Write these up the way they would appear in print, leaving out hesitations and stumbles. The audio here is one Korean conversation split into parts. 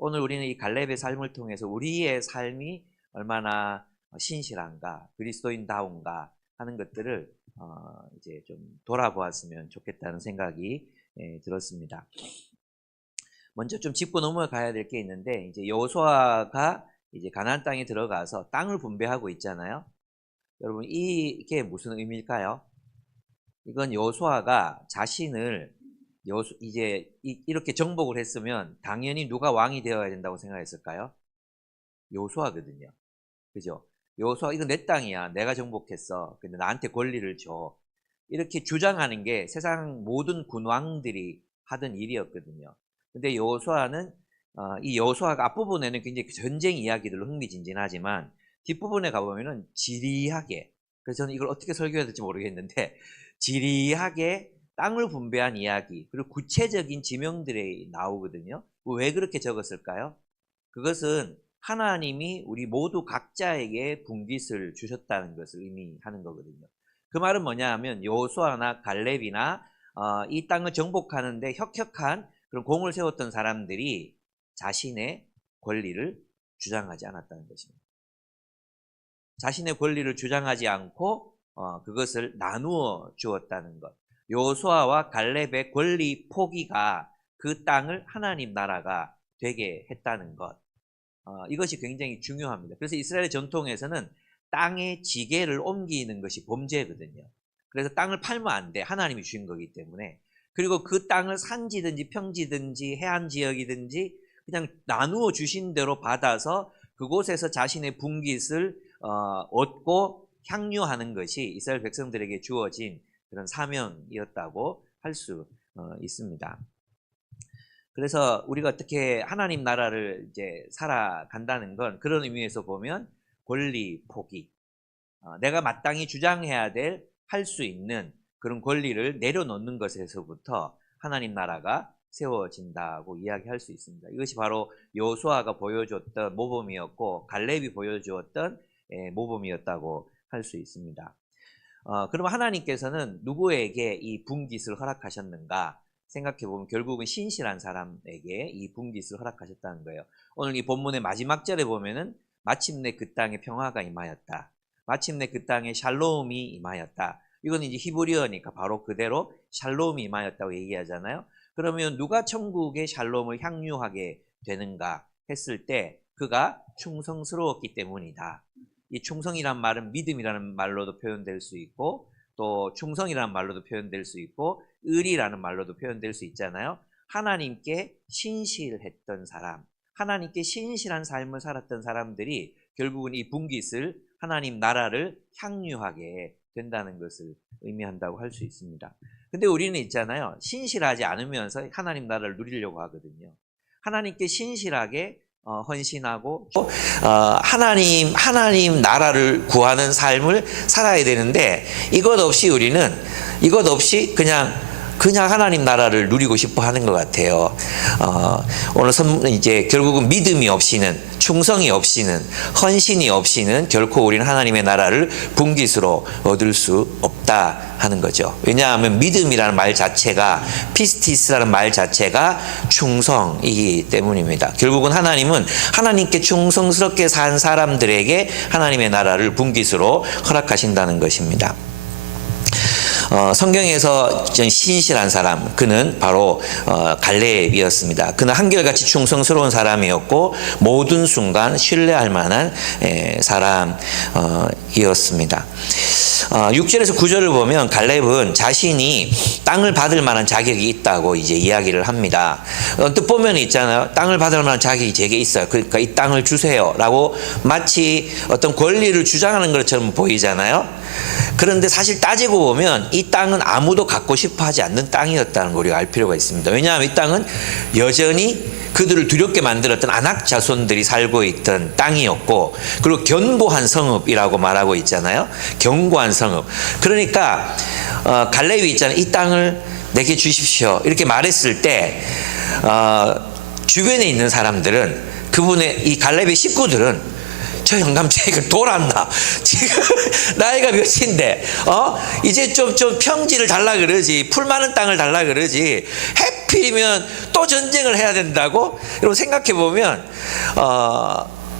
오늘 우리는 이 갈렙의 삶을 통해서 우리의 삶이 얼마나 신실한가, 그리스도인다운가 하는 것들을 이제 좀 돌아보았으면 좋겠다는 생각이 들었습니다. 먼저 좀 짚고 넘어가야 될 게 있는데, 이제 여호수아가 이제 가나안 땅에 들어가서 땅을 분배하고 있잖아요. 여러분, 이게 무슨 의미일까요? 이건 여호수아가 자신을 이제 이렇게 정복을 했으면 당연히 누가 왕이 되어야 된다고 생각했을까요? 여호수아거든요. 그죠? 여호수아, 이거 내 땅이야. 내가 정복했어. 근데 나한테 권리를 줘. 이렇게 주장하는 게 세상 모든 군왕들이 하던 일이었거든요. 근데 여호수아는 이 여호수아가 앞부분에는 굉장히 전쟁 이야기들로 흥미진진하지만 뒷부분에 가보면은 지리하게, 그래서 저는 이걸 어떻게 설교해야 될지 모르겠는데 지리하게 땅을 분배한 이야기, 그리고 구체적인 지명들이 나오거든요. 왜 그렇게 적었을까요? 그것은 하나님이 우리 모두 각자에게 분깃을 주셨다는 것을 의미하는 거거든요. 그 말은 뭐냐 하면 여호수아나 갈렙이나 이 땅을 정복하는데 혁혁한 그런 공을 세웠던 사람들이 자신의 권리를 주장하지 않았다는 것입니다. 자신의 권리를 주장하지 않고 그것을 나누어 주었다는 것. 여호수아와 갈렙의 권리 포기가 그 땅을 하나님 나라가 되게 했다는 것. 이것이 굉장히 중요합니다. 그래서 이스라엘의 전통에서는 땅의 지게를 옮기는 것이 범죄거든요. 그래서 땅을 팔면 안 돼. 하나님이 주신 거기 때문에. 그리고 그 땅을 산지든지 평지든지 해안지역이든지 그냥 나누어 주신 대로 받아서 그곳에서 자신의 분깃을 얻고 향유하는 것이 이스라엘 백성들에게 주어진 그런 사명이었다고 할 수 있습니다. 그래서 우리가 어떻게 하나님 나라를 이제 살아간다는 건 그런 의미에서 보면 권리 포기, 내가 마땅히 주장해야 될, 할 수 있는 그런 권리를 내려놓는 것에서부터 하나님 나라가 세워진다고 이야기할 수 있습니다. 이것이 바로 여호수아가 보여줬던 모범이었고 갈렙이 보여주었던 모범이었다고 할 수 있습니다. 그럼 하나님께서는 누구에게 이 분깃을 허락하셨는가 생각해보면 결국은 신실한 사람에게 이 분깃을 허락하셨다는 거예요. 오늘 이 본문의 마지막 절에 보면은 마침내 그 땅에 평화가 임하였다. 마침내 그 땅에 샬롬이 임하였다. 이건 이제 히브리어니까 바로 그대로 샬롬이 임하였다고 얘기하잖아요. 그러면 누가 천국의 샬롬을 향유하게 되는가 했을 때 그가 충성스러웠기 때문이다. 이 충성이란 말은 믿음이라는 말로도 표현될 수 있고 또 충성이라는 말로도 표현될 수 있고 의리라는 말로도 표현될 수 있잖아요. 하나님께 신실했던 사람, 하나님께 신실한 삶을 살았던 사람들이 결국은 이 분깃을 하나님 나라를 향유하게 된다는 것을 의미한다고 할 수 있습니다. 근데 우리는 있잖아요. 신실하지 않으면서 하나님 나라를 누리려고 하거든요. 하나님께 신실하게 헌신하고 하나님 나라를 구하는 삶을 살아야 되는데 이것 없이 우리는 그냥 하나님 나라를 누리고 싶어 하는 것 같아요. 오늘 이제 결국은 믿음이 없이는, 충성이 없이는, 헌신이 없이는 결코 우리는 하나님의 나라를 분깃으로 얻을 수 없다 하는 거죠. 왜냐하면 믿음이라는 말 자체가, 피스티스라는 말 자체가 충성이기 때문입니다. 결국은 하나님은 하나님께 충성스럽게 산 사람들에게 하나님의 나라를 분깃으로 허락하신다는 것입니다. 성경에서 신실한 사람, 그는 바로 갈렙이었습니다. 그는 한결같이 충성스러운 사람이었고 모든 순간 신뢰할 만한 사람이었습니다. 6절에서 9절을 보면 갈렙은 자신이 땅을 받을 만한 자격이 있다고 이제 이야기를 합니다. 뜻 보면 있잖아요. 땅을 받을 만한 자격이 제게 있어요. 그러니까 이 땅을 주세요 라고 마치 어떤 권리를 주장하는 것처럼 보이잖아요. 그런데 사실 따지고 보면 이 땅은 아무도 갖고 싶어 하지 않는 땅이었다는 걸 우리가 알 필요가 있습니다. 왜냐하면 이 땅은 여전히 그들을 두렵게 만들었던 아낙 자손들이 살고 있던 땅이었고, 그리고 견고한 성읍이라고 말하고 있잖아요. 견고한 성읍. 그러니까 갈렙이 있잖아요. 이 땅을 내게 주십시오 이렇게 말했을 때 주변에 있는 사람들은, 그분의 이 갈렙의 식구들은 저 영감쟁이가 돌았나? 지금 나이가 몇인데 이제 좀 평지를 달라 그러지, 풀 많은 땅을 달라 그러지, 하필이면 또 전쟁을 해야 된다고? 여러분 생각해 보면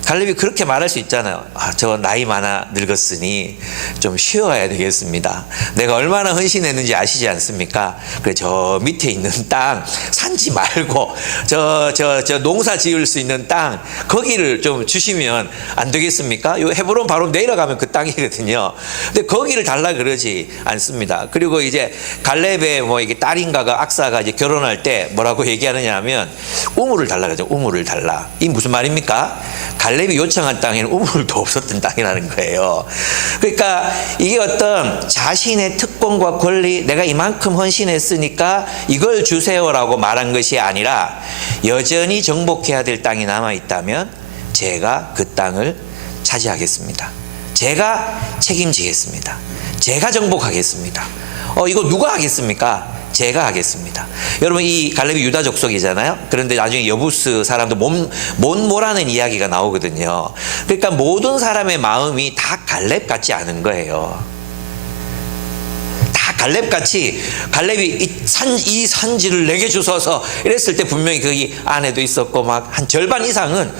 갈렙이 그렇게 말할 수 있잖아요. 저 나이 많아 늙었으니 좀 쉬어야 되겠습니다. 내가 얼마나 헌신했는지 아시지 않습니까? 그래, 저 밑에 있는 땅 산지 말고 저 농사 지을 수 있는 땅 거기를 좀 주시면 안 되겠습니까? 요 헤브론 바로 내려가면 그 땅이거든요. 근데 거기를 달라 그러지 않습니다. 그리고 이제 갈렙의 뭐 이게 딸인가가 악사가 이제 결혼할 때 뭐라고 얘기하느냐 하면 우물을 달라 그러죠. 우물을 달라. 이 무슨 말입니까? 갈렙이 요청한 땅에는 우물도 없었던 땅이라는 거예요. 그러니까 이게 어떤 자신의 특권과 권리, 내가 이만큼 헌신했으니까 이걸 주세요라고 말한 것이 아니라 여전히 정복해야 될 땅이 남아있다면 제가 그 땅을 차지하겠습니다. 제가 책임지겠습니다. 제가 정복하겠습니다. 이거 누가 하겠습니까? 제가 하겠습니다. 여러분 이 갈렙이 유다 족속이잖아요. 그런데 나중에 여부스 사람도 못 몰아낸 이야기가 나오거든요. 그러니까 모든 사람의 마음이 다 갈렙 같지 않은 거예요. 다 갈렙같이 갈렙이 이 산지를 내게 주소서 이랬을 때 분명히 거기 안에도 있었고 막 한 절반 이상은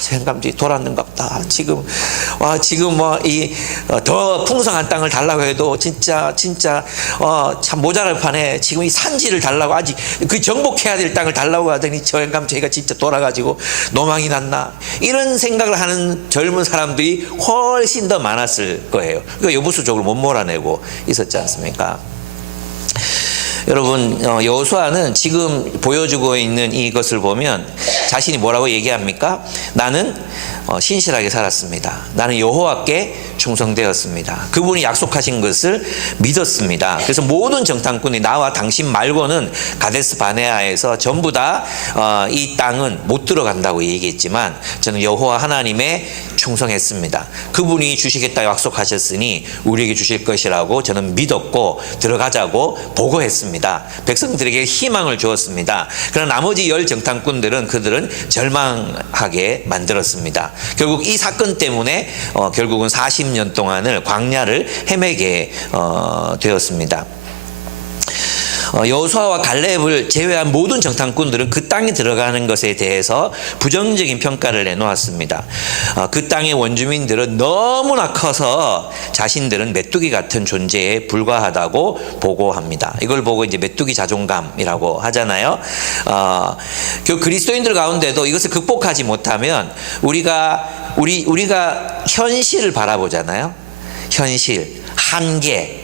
생감지 돌았는갑다. 지금 뭐 이 더 풍성한 땅을 달라고 해도 진짜 참 모자랄 판에 지금 이 산지를 달라고 아직 그 정복해야 될 땅을 달라고 하더니 저 행감지가 진짜 돌아가지고 노망이 났나 이런 생각을 하는 젊은 사람들이 훨씬 더 많았을 거예요. 그러니까 여부수적으로 못 몰아내고 있었지 않습니까? 여러분 여호수아는 지금 보여주고 있는 이것을 보면 자신이 뭐라고 얘기합니까? 나는 신실하게 살았습니다. 나는 여호와께 충성되었습니다. 그분이 약속하신 것을 믿었습니다. 그래서 모든 정탐꾼이 나와 당신 말고는 가데스 바네아에서 전부 다 이 땅은 못 들어간다고 얘기했지만 저는 여호와 하나님에 충성했습니다. 그분이 주시겠다 약속하셨으니 우리에게 주실 것이라고 저는 믿었고 들어가자고 보고했습니다. 백성들에게 희망을 주었습니다. 그러나 나머지 10 정탐꾼들은 그들은 절망하게 만들었습니다. 결국 이 사건 때문에 결국은 40년 동안을 광야를 헤매게 되었습니다. 여호수아와 갈렙을 제외한 모든 정탐꾼들은 그 땅에 들어가는 것에 대해서 부정적인 평가를 내놓았습니다. 그 땅의 원주민들은 너무나 커서 자신들은 메뚜기 같은 존재에 불과하다고 보고합니다. 이걸 보고 이제 메뚜기 자존감이라고 하잖아요. 그리스도인들 가운데도 이것을 극복하지 못하면 우리가 현실을 바라보잖아요. 현실, 한계,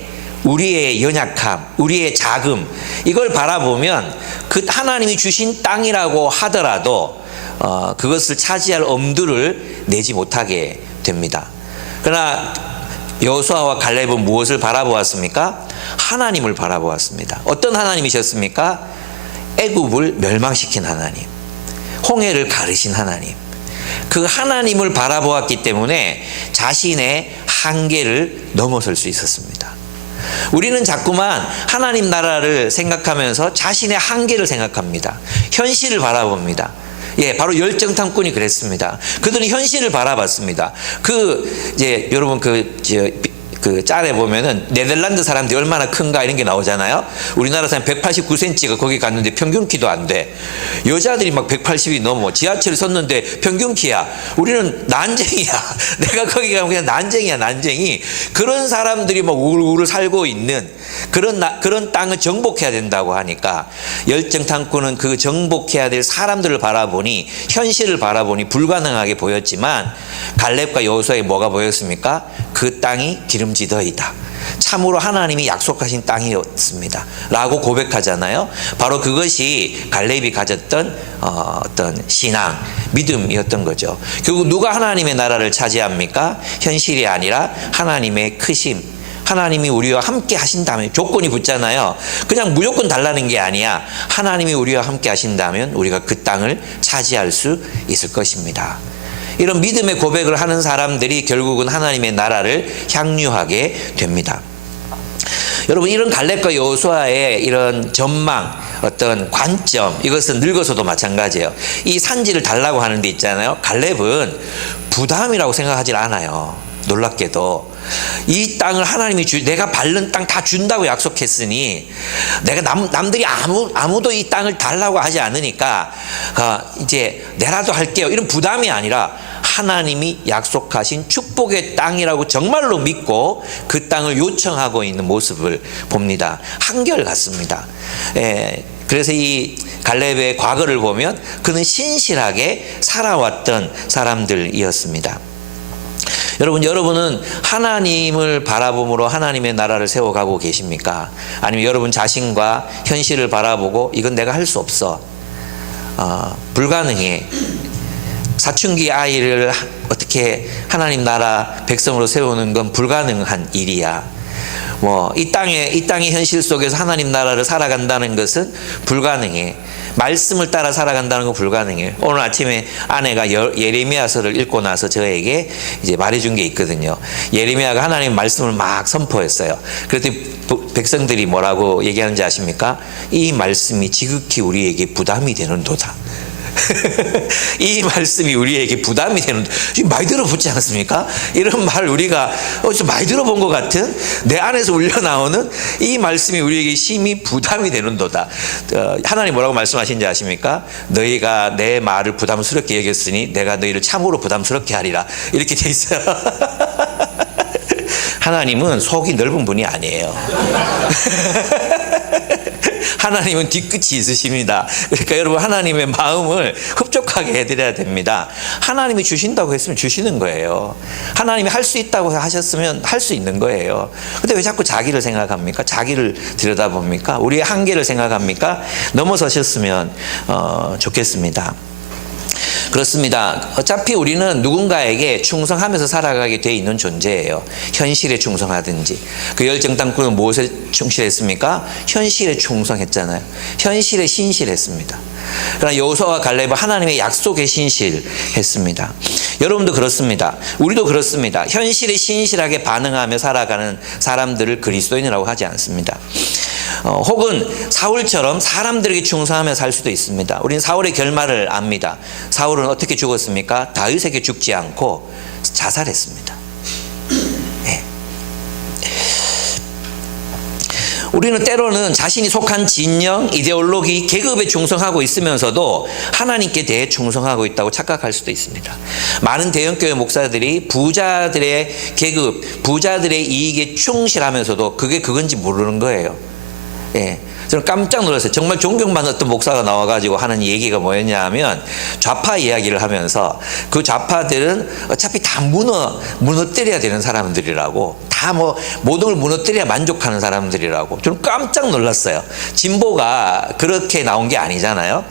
우리의 연약함, 우리의 자금 이걸 바라보면 그 하나님이 주신 땅이라고 하더라도 그것을 차지할 엄두를 내지 못하게 됩니다. 그러나 여호수아와 갈렙은 무엇을 바라보았습니까? 하나님을 바라보았습니다. 어떤 하나님이셨습니까? 애굽을 멸망시킨 하나님, 홍해를 가르신 하나님. 그 하나님을 바라보았기 때문에 자신의 한계를 넘어설 수 있었습니다. 우리는 자꾸만 하나님 나라를 생각하면서 자신의 한계를 생각합니다. 현실을 바라봅니다. 바로 열정탐꾼이 그랬습니다. 그들은 현실을 바라봤습니다. 이제 여러분 그 짤에 보면은 네덜란드 사람들이 얼마나 큰가 이런 게 나오잖아요. 우리나라 사람 189cm가 거기 갔는데 평균 키도 안 돼. 여자들이 막 180이 넘어. 지하철 섰는데 평균 키야. 우리는 난쟁이야. 내가 거기 가면 그냥 난쟁이야, 난쟁이. 그런 사람들이 막 우르르 살고 있는 그런 땅을 정복해야 된다고 하니까 열정탐꾼은 그 정복해야 될 사람들을 바라보니 현실을 바라보니 불가능하게 보였지만 갈렙과 여호수아에 뭐가 보였습니까? 그 땅이 기름지더이다. 참으로 하나님이 약속하신 땅이었습니다. 라고 고백하잖아요. 바로 그것이 갈렙이 가졌던 어떤 신앙, 믿음이었던 거죠. 결국 누가 하나님의 나라를 차지합니까? 현실이 아니라 하나님의 크심. 하나님이 우리와 함께 하신다면, 조건이 붙잖아요. 그냥 무조건 달라는 게 아니야. 하나님이 우리와 함께 하신다면 우리가 그 땅을 차지할 수 있을 것입니다. 이런 믿음의 고백을 하는 사람들이 결국은 하나님의 나라를 향유하게 됩니다. 여러분, 이런 갈렙과 여호수아의 이런 전망, 어떤 관점, 이것은 늙어서도 마찬가지예요. 이 산지를 달라고 하는 데 있잖아요. 갈렙은 부담이라고 생각하지 않아요. 놀랍게도 이 땅을 하나님이 내가 밟는 땅 다 준다고 약속했으니 내가 남들이 아무도 이 땅을 달라고 하지 않으니까 이제 내라도 할게요. 이런 부담이 아니라 하나님이 약속하신 축복의 땅이라고 정말로 믿고 그 땅을 요청하고 있는 모습을 봅니다. 한결같습니다. 그래서 이 갈렙의 과거를 보면 그는 신실하게 살아왔던 사람들이었습니다. 여러분은 하나님을 바라봄으로 하나님의 나라를 세워가고 계십니까? 아니면 여러분 자신과 현실을 바라보고 이건 내가 할 수 없어, 불가능해, 사춘기 아이를 어떻게 하나님 나라 백성으로 세우는 건 불가능한 일이야, 이 땅의 현실 속에서 하나님 나라를 살아간다는 것은 불가능해, 말씀을 따라 살아간다는 건 불가능해요. 오늘 아침에 아내가 예레미야서를 읽고 나서 저에게 이제 말해준 게 있거든요. 예레미야가 하나님 말씀을 막 선포했어요. 그랬더니 백성들이 뭐라고 얘기하는지 아십니까? 이 말씀이 지극히 우리에게 부담이 되는도다. 이 말씀이 우리에게 부담이 되는, 지금 많이 들어보지 않습니까? 이런 말 우리가 좀 많이 들어본 것 같은, 내 안에서 울려나오는 이 말씀이 우리에게 심히 부담이 되는도다. 하나님 뭐라고 말씀하신지 아십니까? 너희가 내 말을 부담스럽게 여겼으니 내가 너희를 참으로 부담스럽게 하리라, 이렇게 돼 있어요. 하나님은 속이 넓은 분이 아니에요. 하나님은 뒤끝이 있으십니다. 그러니까 여러분, 하나님의 마음을 흡족하게 해드려야 됩니다. 하나님이 주신다고 했으면 주시는 거예요. 하나님이 할 수 있다고 하셨으면 할 수 있는 거예요. 근데 왜 자꾸 자기를 생각합니까? 자기를 들여다봅니까? 우리의 한계를 생각합니까? 넘어서셨으면 좋겠습니다. 그렇습니다. 어차피 우리는 누군가에게 충성하면서 살아가게 돼 있는 존재예요. 현실에 충성하든지. 그 열정당꾼은 무엇에 충실했습니까? 현실에 충성했잖아요. 현실에 신실했습니다. 그러나 여호수아와 갈렙은 하나님의 약속에 신실했습니다. 여러분도 그렇습니다. 우리도 그렇습니다. 현실에 신실하게 반응하며 살아가는 사람들을 그리스도인이라고 하지 않습니다. 혹은 사울처럼 사람들에게 충성하며 살 수도 있습니다. 우리는 사울의 결말을 압니다. 사울은 어떻게 죽었습니까? 다윗에게 죽지 않고 자살했습니다. 네. 우리는 때로는 자신이 속한 진영, 이데올로기, 계급에 충성하고 있으면서도 하나님께 대해 충성하고 있다고 착각할 수도 있습니다. 많은 대형교회 목사들이 부자들의 계급, 부자들의 이익에 충실하면서도 그게 그건지 모르는 거예요. 예, 저는 깜짝 놀랐어요. 정말 존경받는 어떤 목사가 나와가지고 하는 얘기가 뭐였냐 하면, 좌파 이야기를 하면서 그 좌파들은 어차피 다 무너뜨려야 되는 사람들이라고, 다 모든 걸 무너뜨려야 만족하는 사람들이라고. 저는 깜짝 놀랐어요. 진보가 그렇게 나온 게 아니잖아요.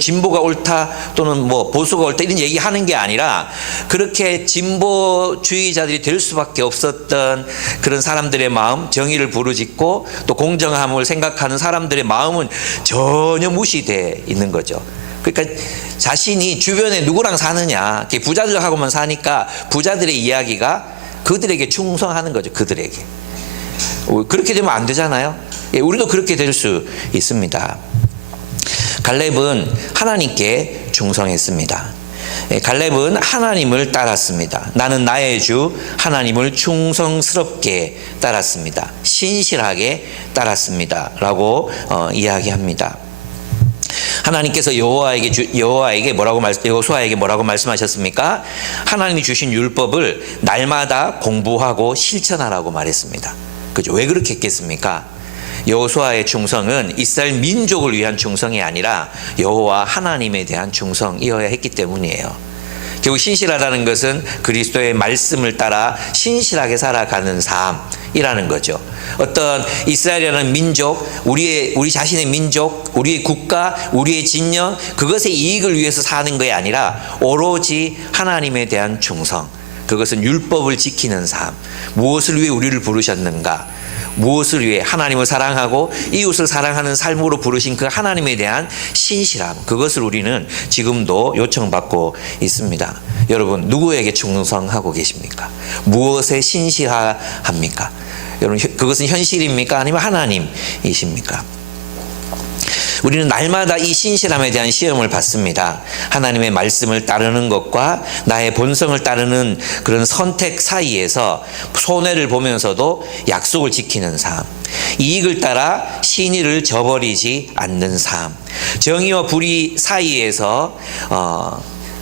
진보가 옳다 또는 보수가 옳다 이런 얘기 하는 게 아니라, 그렇게 진보주의자들이 될 수밖에 없었던 그런 사람들의 마음, 정의를 부르짖고 또 공정함을 생각하는 사람들의 마음은 전혀 무시돼 있는 거죠. 그러니까 자신이 주변에 누구랑 사느냐, 부자들하고만 사니까 부자들의 이야기가 그들에게 충성하는 거죠. 그들에게. 그렇게 되면 안 되잖아요. 우리도 그렇게 될 수 있습니다. 갈렙은 하나님께 충성했습니다. 갈렙은 하나님을 따랐습니다. 나는 나의 주 하나님을 충성스럽게 따랐습니다. 신실하게 따랐습니다. 라고 이야기합니다. 하나님께서 여호수아에게 뭐라고 말씀하셨습니까? 하나님이 주신 율법을 날마다 공부하고 실천하라고 말했습니다. 그죠? 왜 그렇게 했겠습니까? 여호수아의 충성은 이스라엘 민족을 위한 충성이 아니라 여호와 하나님에 대한 충성이어야 했기 때문이에요. 결국 신실하다는 것은 그리스도의 말씀을 따라 신실하게 살아가는 삶이라는 거죠. 어떤 이스라엘이라는 민족, 우리 자신의 민족, 우리의 국가, 우리의 진영, 그것의 이익을 위해서 사는 것이 아니라 오로지 하나님에 대한 충성, 그것은 율법을 지키는 삶. 무엇을 위해 우리를 부르셨는가? 무엇을 위해? 하나님을 사랑하고 이웃을 사랑하는 삶으로 부르신 그 하나님에 대한 신실함, 그것을 우리는 지금도 요청받고 있습니다. 여러분, 누구에게 충성하고 계십니까? 무엇에 신실합니까? 여러분, 그것은 현실입니까? 아니면 하나님이십니까? 우리는 날마다 이 신실함에 대한 시험을 받습니다. 하나님의 말씀을 따르는 것과 나의 본성을 따르는 그런 선택 사이에서 손해를 보면서도 약속을 지키는 삶, 이익을 따라 신의를 저버리지 않는 삶, 정의와 불의 사이에서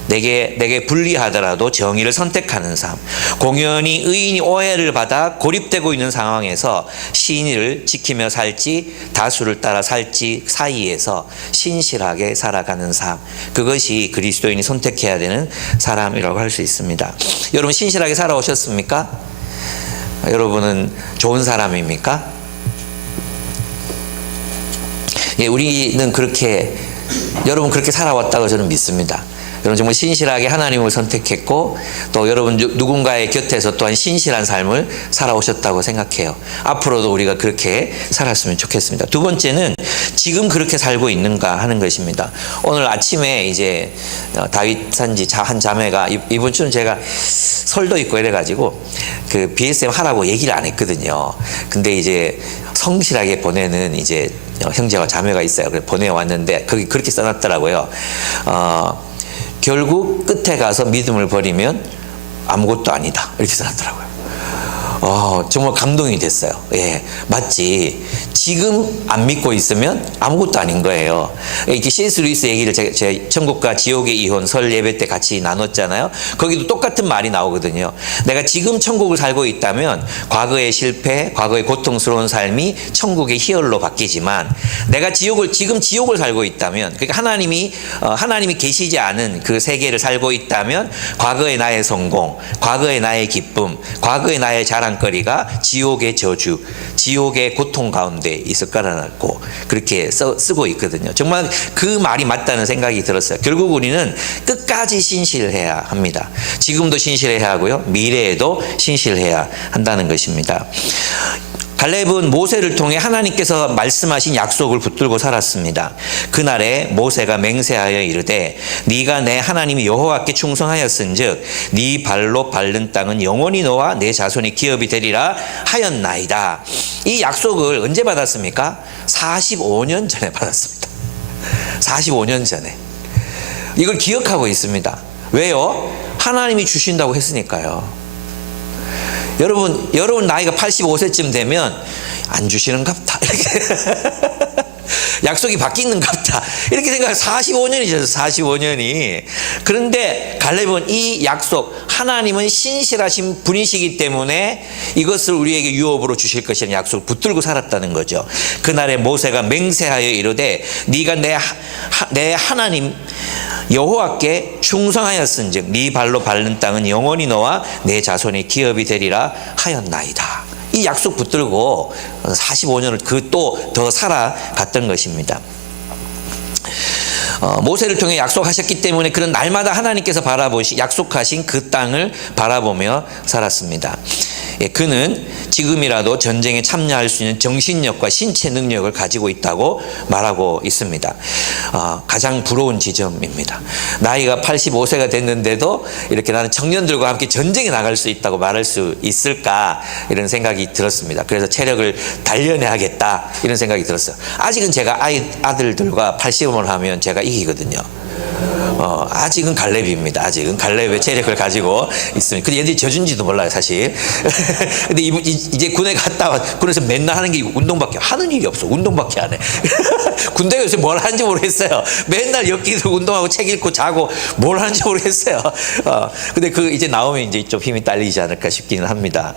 내게 불리하더라도 정의를 선택하는 삶, 공연히 의인이 오해를 받아 고립되고 있는 상황에서 신의를 지키며 살지 다수를 따라 살지 사이에서 신실하게 살아가는 삶, 그것이 그리스도인이 선택해야 되는 사람이라고 할 수 있습니다. 여러분 신실하게 살아오셨습니까? 여러분은 좋은 사람입니까? 예, 우리는 여러분 그렇게 살아왔다고 저는 믿습니다. 여러분 정말 신실하게 하나님을 선택했고 또 여러분 누군가의 곁에서 또한 신실한 삶을 살아오셨다고 생각해요. 앞으로도 우리가 그렇게 살았으면 좋겠습니다. 두 번째는 지금 그렇게 살고 있는가 하는 것입니다. 오늘 아침에 이제 다윗 산지 한 자매가 이번 주는 제가 설도 있고 이래가지고 그 BSM 하라고 얘기를 안 했거든요. 근데 이제 성실하게 보내는 이제 형제와 자매가 있어요. 그래서 보내왔는데 거기 그렇게 써놨더라고요. 결국 끝에 가서 믿음을 버리면 아무것도 아니다. 이렇게 써놨더라고요. 정말 감동이 됐어요. 예, 맞지. 지금 안 믿고 있으면 아무것도 아닌 거예요. 이렇게 C.S. 루이스 얘기를 제가 천국과 지옥의 이혼 설 예배 때 같이 나눴잖아요. 거기도 똑같은 말이 나오거든요. 내가 지금 천국을 살고 있다면 과거의 실패, 과거의 고통스러운 삶이 천국의 희열로 바뀌지만 내가 지금 지옥을 살고 있다면, 그러니까 하나님이 계시지 않은 그 세계를 살고 있다면 과거의 나의 성공, 과거의 나의 기쁨, 과거의 나의 자랑거리가 지옥의 저주, 지옥의 고통 가운데 있을 거라고 그렇게 쓰고 있거든요. 정말 그 말이 맞다는 생각이 들었어요. 결국 우리는 끝까지 신실해야 합니다. 지금도 신실해야 하고요. 미래에도 신실해야 한다는 것입니다. 갈렙은 모세를 통해 하나님께서 말씀하신 약속을 붙들고 살았습니다. 그날에 모세가 맹세하여 이르되 네가 내 하나님 여호와께 충성하였은즉 네 발로 밟는 땅은 영원히 너와 내 자손이 기업이 되리라 하였나이다. 이 약속을 언제 받았습니까? 45년 전에 받았습니다. 45년 전에. 이걸 기억하고 있습니다. 왜요? 하나님이 주신다고 했으니까요. 여러분 나이가 85세쯤 되면 안 주시는갑다. 약속이 바뀌는갑다. 이렇게 생각해 45년이죠. 45년이. 그런데 갈렙은 이 약속, 하나님은 신실하신 분이시기 때문에 이것을 우리에게 유업으로 주실 것이라는 약속을 붙들고 살았다는 거죠. 그날에 모세가 맹세하여 이르되 네가 내 하나님 여호와께 충성하였은즉 네 발로 밟는 땅은 영원히 너와 내 자손의 기업이 되리라 하였나이다. 이 약속 붙들고 45년을 또 더 살아갔던 것입니다. 모세를 통해 약속하셨기 때문에 그런 날마다 하나님께서 약속하신 그 땅을 바라보며 살았습니다. 그는 지금이라도 전쟁에 참여할 수 있는 정신력과 신체 능력을 가지고 있다고 말하고 있습니다. 가장 부러운 지점입니다. 나이가 85세가 됐는데도 이렇게 나는 청년들과 함께 전쟁에 나갈 수 있다고 말할 수 있을까 이런 생각이 들었습니다. 그래서 체력을 단련해야겠다 이런 생각이 들었어요. 아직은 제가 아들들과 80을 하면 제가 이기거든요. 아직은 갈렙입니다. 아직은 갈렙의 체력을 가지고 있습니다. 근데 얘들이 져준지도 몰라요, 사실. 근데 이제 군에 갔다 와, 군에서 맨날 하는 게 운동밖에 하는 일이 없어. 운동밖에 안 해. 군대에 요새 뭘 하는지 모르겠어요. 맨날 엮기도 운동하고 책 읽고 자고 뭘 하는지 모르겠어요. 근데 이제 나오면 이제 좀 힘이 딸리지 않을까 싶기는 합니다.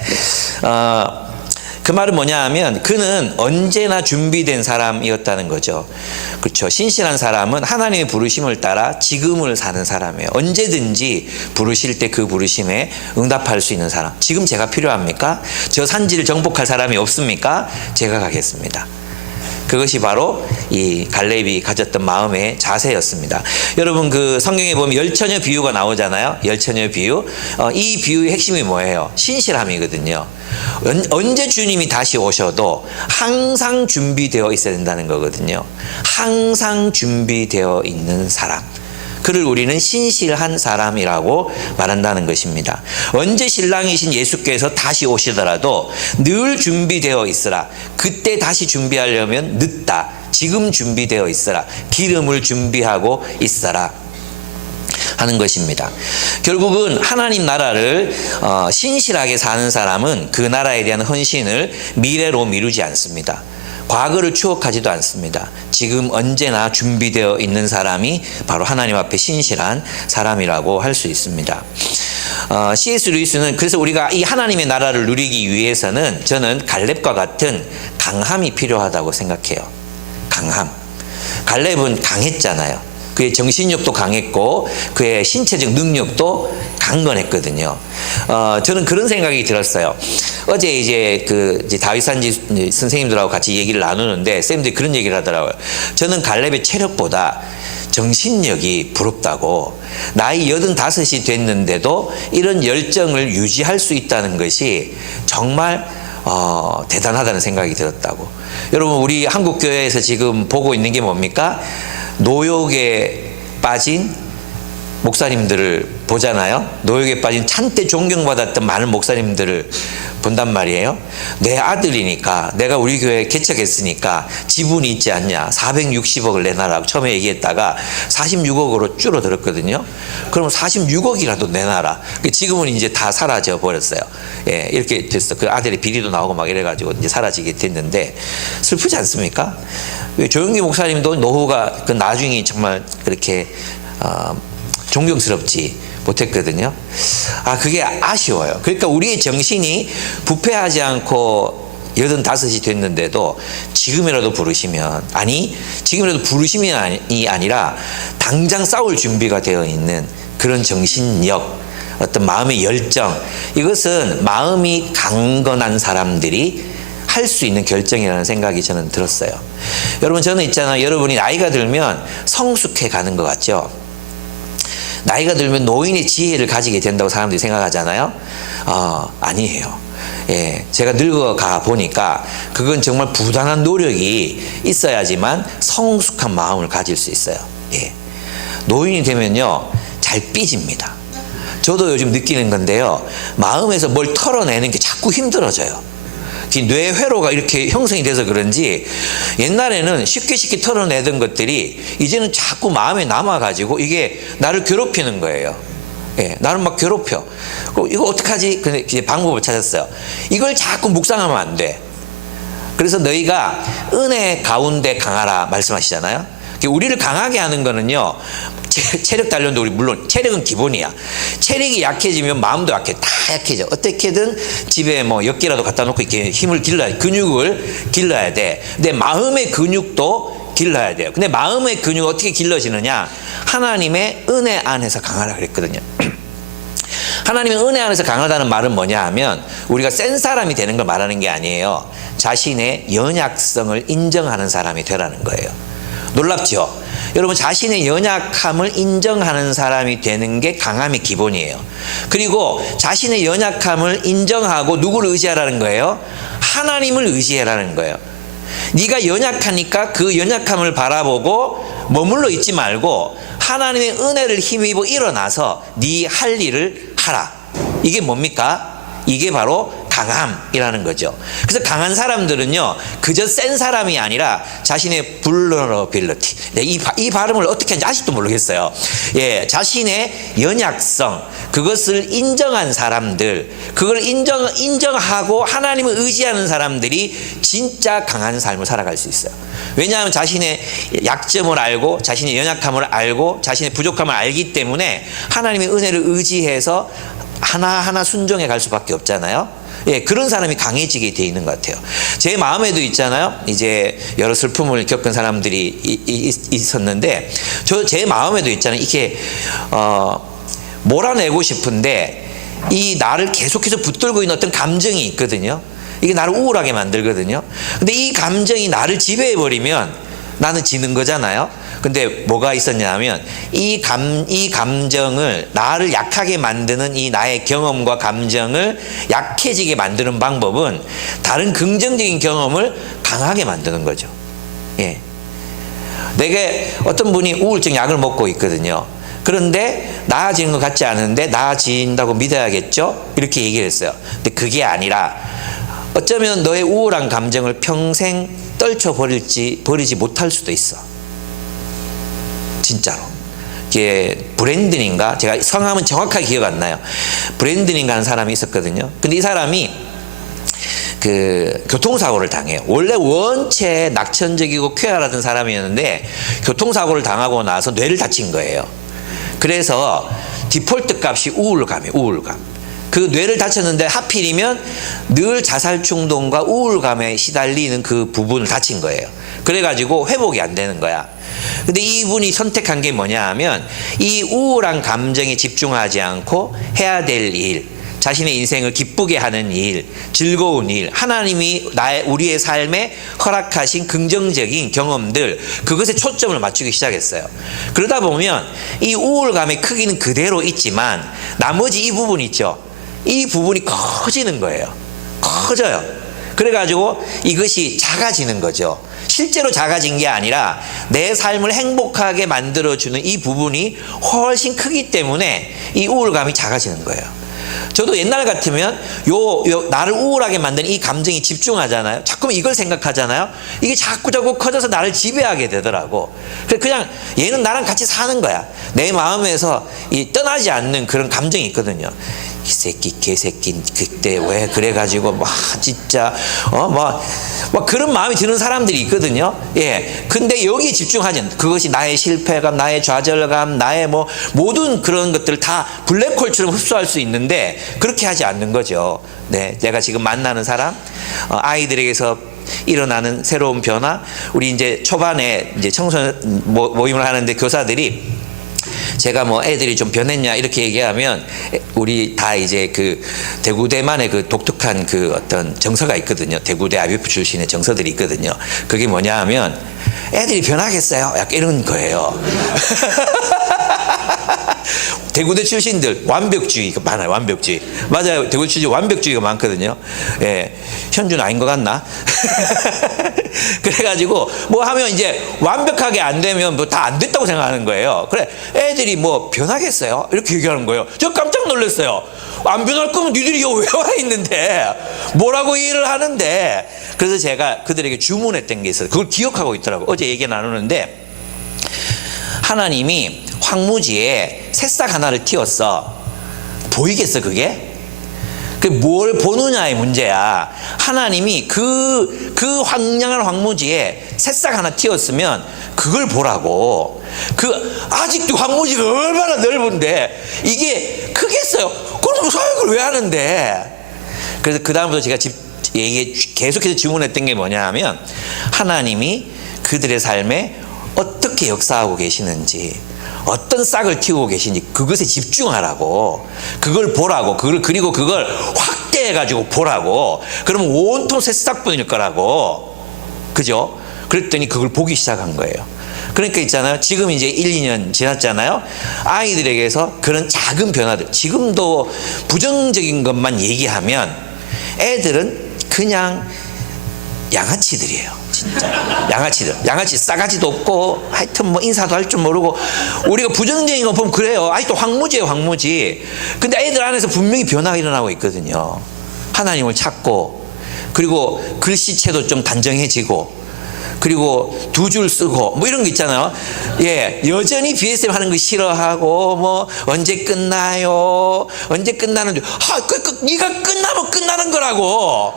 그 말은 뭐냐 하면 그는 언제나 준비된 사람이었다는 거죠. 그렇죠. 신실한 사람은 하나님의 부르심을 따라 지금을 사는 사람이에요. 언제든지 부르실 때 그 부르심에 응답할 수 있는 사람. 지금 제가 필요합니까? 저 산지를 정복할 사람이 없습니까? 제가 가겠습니다. 그것이 바로 이 갈렙이 가졌던 마음의 자세였습니다. 여러분 그 성경에 보면 열처녀 비유가 나오잖아요. 열처녀 비유. 이 비유의 핵심이 뭐예요? 신실함이거든요. 언제 주님이 다시 오셔도 항상 준비되어 있어야 된다는 거거든요. 항상 준비되어 있는 사람. 그를 우리는 신실한 사람이라고 말한다는 것입니다. 언제 신랑이신 예수께서 다시 오시더라도 늘 준비되어 있으라. 그때 다시 준비하려면 늦다. 지금 준비되어 있어라. 기름을 준비하고 있어라 하는 것입니다. 결국은 하나님 나라를 신실하게 사는 사람은 그 나라에 대한 헌신을 미래로 미루지 않습니다. 과거를 추억하지도 않습니다. 지금 언제나 준비되어 있는 사람이 바로 하나님 앞에 신실한 사람이라고 할 수 있습니다. C.S. 루이스는 그래서 우리가 이 하나님의 나라를 누리기 위해서는 저는 갈렙과 같은 강함이 필요하다고 생각해요. 강함. 갈렙은 강했잖아요. 그의 정신력도 강했고 그의 신체적 능력도 강건했거든요. 저는 그런 생각이 들었어요. 어제 이제 다윗산지 선생님들하고 같이 얘기를 나누는데 쌤들이 그런 얘기를 하더라고요. 저는 갈렙의 체력보다 정신력이 부럽다고. 나이 85이 됐는데도 이런 열정을 유지할 수 있다는 것이 정말 대단하다는 생각이 들었다고. 여러분, 우리 한국교회에서 지금 보고 있는 게 뭡니까? 노역에 빠진 목사님들을 보잖아요. 노역에 빠진 찬때 존경받았던 많은 목사님들을 본단 말이에요. 내 아들이니까, 내가 우리 교회 개척했으니까 지분이 있지 않냐, 460억을 내놔라고 처음에 얘기했다가 46억으로 줄어들었거든요. 그럼 46억이라도 내놔라. 지금은 이제 다 사라져 버렸어요. 예, 이렇게 됐어. 그 아들의 비리도 나오고 막 이래가지고 이제 사라지게 됐는데, 슬프지 않습니까? 조영기 목사님도 노후가 그 나중이 정말 그렇게 존경스럽지 못했거든요. 그게 아쉬워요. 그러니까 우리의 정신이 부패하지 않고 85이 됐는데도 지금이라도 부르시면, 지금이라도 부르시면이 아니라 당장 싸울 준비가 되어 있는 그런 정신력, 어떤 마음의 열정, 이것은 마음이 강건한 사람들이 할 수 있는 결정이라는 생각이 저는 들었어요. 여러분, 저는 있잖아요. 여러분이 나이가 들면 성숙해 가는 것 같죠? 나이가 들면 노인의 지혜를 가지게 된다고 사람들이 생각하잖아요. 아니에요. 예, 제가 늙어가 보니까 그건 정말 부단한 노력이 있어야지만 성숙한 마음을 가질 수 있어요. 예. 노인이 되면요, 잘 삐집니다. 저도 요즘 느끼는 건데요, 마음에서 뭘 털어내는 게 자꾸 힘들어져요. 뇌회로가 이렇게 형성이 돼서 그런지 옛날에는 쉽게 털어내던 것들이 이제는 자꾸 마음에 남아가지고 이게 나를 괴롭히는 거예요. 예, 나를 막 괴롭혀. 이거 어떡하지? 근데 이제 방법을 찾았어요. 이걸 자꾸 묵상하면 안 돼. 그래서 너희가 은혜 가운데 강하라 말씀하시잖아요. 우리를 강하게 하는 거는요, 체력 단련도 우리 물론 체력은 기본이야. 체력이 약해지면 마음도 다 약해져. 어떻게든 집에 뭐 몇 개라도 갖다 놓고 이렇게 힘을 길러야, 근육을 길러야 돼. 근데 마음의 근육도 길러야 돼요. 근데 마음의 근육 어떻게 길러지느냐? 하나님의 은혜 안에서 강하라 그랬거든요. 하나님의 은혜 안에서 강하다는 말은 뭐냐 하면 우리가 센 사람이 되는 걸 말하는 게 아니에요. 자신의 연약성을 인정하는 사람이 되라는 거예요. 놀랍죠? 여러분, 자신의 연약함을 인정하는 사람이 되는 게 강함의 기본이에요. 그리고 자신의 연약함을 인정하고 누구를 의지하라는 거예요? 하나님을 의지하라는 거예요. 네가 연약하니까 그 연약함을 바라보고 머물러 있지 말고 하나님의 은혜를 힘입어 일어나서 네 할 일을 하라. 이게 뭡니까? 이게 바로 강함이라는 거죠. 그래서 강한 사람들은요, 그저 센 사람이 아니라 자신의 vulnerability, 이 발음을 어떻게 하는지 아직도 모르겠어요. 예, 자신의 연약성, 그것을 인정한 사람들, 그걸 인정하고 하나님을 의지하는 사람들이 진짜 강한 삶을 살아갈 수 있어요. 왜냐하면 자신의 약점을 알고 자신의 연약함을 알고 자신의 부족함을 알기 때문에 하나님의 은혜를 의지해서 하나하나 순종해 갈 수밖에 없잖아요. 예, 그런 사람이 강해지게 돼 있는 것 같아요. 제 마음에도 있잖아요. 이제 여러 슬픔을 겪은 사람들이 있었는데, 제 마음에도 있잖아요. 이렇게 몰아내고 싶은데 이 나를 계속해서 붙들고 있는 어떤 감정이 있거든요. 이게 나를 우울하게 만들거든요. 근데 이 감정이 나를 지배해 버리면 나는 지는 거잖아요. 근데 뭐가 있었냐 하면 이 감정을, 나를 약하게 만드는 이 나의 경험과 감정을 약해지게 만드는 방법은 다른 긍정적인 경험을 강하게 만드는 거죠. 예. 내게 어떤 분이 우울증 약을 먹고 있거든요. 그런데 나아지는 것 같지 않은데 나아진다고 믿어야겠죠? 이렇게 얘기를 했어요. 근데 그게 아니라 어쩌면 너의 우울한 감정을 평생 버리지 못할 수도 있어. 진짜로. 이게 브랜든인가? 제가 성함은 정확하게 기억 안 나요. 브랜든인가 하는 사람이 있었거든요. 근데 이 사람이 그 교통사고를 당해요. 원래 원체 낙천적이고 쾌활하던 사람이었는데 교통사고를 당하고 나서 뇌를 다친 거예요. 그래서 디폴트 값이 우울감이에요. 우울감. 그 뇌를 다쳤는데 하필이면 늘 자살 충동과 우울감에 시달리는 그 부분을 다친 거예요. 그래가지고 회복이 안 되는 거야. 근데 이분이 선택한 게 뭐냐 하면 이 우울한 감정에 집중하지 않고 해야 될 일, 자신의 인생을 기쁘게 하는 일, 즐거운 일, 하나님이 우리의 삶에 허락하신 긍정적인 경험들, 그것에 초점을 맞추기 시작했어요. 그러다 보면 이 우울감의 크기는 그대로 있지만 나머지 이 부분 있죠. 이 부분이 커지는 거예요. 커져요. 그래가지고 이것이 작아지는 거죠. 실제로 작아진 게 아니라 내 삶을 행복하게 만들어주는 이 부분이 훨씬 크기 때문에 이 우울감이 작아지는 거예요. 저도 옛날 같으면 나를 우울하게 만드는 이 감정이 집중하잖아요. 자꾸만 이걸 생각하잖아요. 이게 자꾸 커져서 나를 지배하게 되더라고. 그냥 얘는 나랑 같이 사는 거야. 내 마음에서 떠나지 않는 그런 감정이 있거든요. 이 새끼 개새끼 그때 왜 그래가지고 진짜 그런 마음이 드는 사람들이 있거든요. 예. 근데 여기에 집중하지. 그것이 나의 실패감, 나의 좌절감, 나의 모든 그런 것들을 다 블랙홀처럼 흡수할 수 있는데 그렇게 하지 않는 거죠. 네. 내가 지금 만나는 사람, 아이들에게서 일어나는 새로운 변화, 우리 이제 초반에 이제 청소년 모임을 하는데 교사들이 제가 애들이 좀 변했냐 이렇게 얘기하면 우리 다 이제 그 대구대만의 그 독특한 그 어떤 정서가 있거든요. 대구대 IBF 출신의 정서들이 있거든요. 그게 뭐냐 하면 애들이 변하겠어요? 약간 이런 거예요. 대구대 출신들 완벽주의가 많아요. 완벽주의. 맞아요. 대구 출신 완벽주의가 많거든요. 예. 현주는 아닌 것 같나? 그래가지고 하면 이제 완벽하게 안 되면 다 안 됐다고 생각하는 거예요. 그래 애들이 변하겠어요? 이렇게 얘기하는 거예요. 저 깜짝 놀랐어요. 안 변할 거면 니들이 여기 왜 와 있는데 뭐라고 일을 하는데. 그래서 제가 그들에게 주문했던 게 있어요. 그걸 기억하고 있더라고요. 어제 얘기 나누는데 하나님이 황무지에 새싹 하나를 틔웠어. 보이겠어 그게? 뭘 보느냐의 문제야. 하나님이 그 황량한 황무지에 새싹 하나 틔웠으면 그걸 보라고. 아직도 황무지가 얼마나 넓은데 이게 크겠어요. 그럼 사역을 왜 하는데? 그래서 그 다음부터 제가 계속해서 질문했던 게 뭐냐 하면 하나님이 그들의 삶에 어떻게 역사하고 계시는지, 어떤 싹을 틔우고 계신지 그것에 집중하라고. 그걸 보라고. 그리고 그걸 확대해가지고 보라고. 그러면 온통 새싹뿐일 거라고. 그죠? 그랬더니 그걸 보기 시작한 거예요. 그러니까 있잖아요. 지금 이제 1, 2년 지났잖아요. 아이들에게서 그런 작은 변화들, 지금도 부정적인 것만 얘기하면 애들은 그냥 양아치들이에요. 진짜 양아치 싸가지도 없고 하여튼 인사도 할 줄 모르고. 우리가 부정적인 거 보면 그래요. 아직도 황무지예요. 황무지. 근데 애들 안에서 분명히 변화가 일어나고 있거든요. 하나님을 찾고, 그리고 글씨체도 좀 단정해지고, 그리고 두 줄 쓰고 이런 거 있잖아요. 예, 여전히 BSM 하는 거 싫어하고 언제 끝나요? 언제 끝나는데? 네가 끝나면 끝나는 거라고.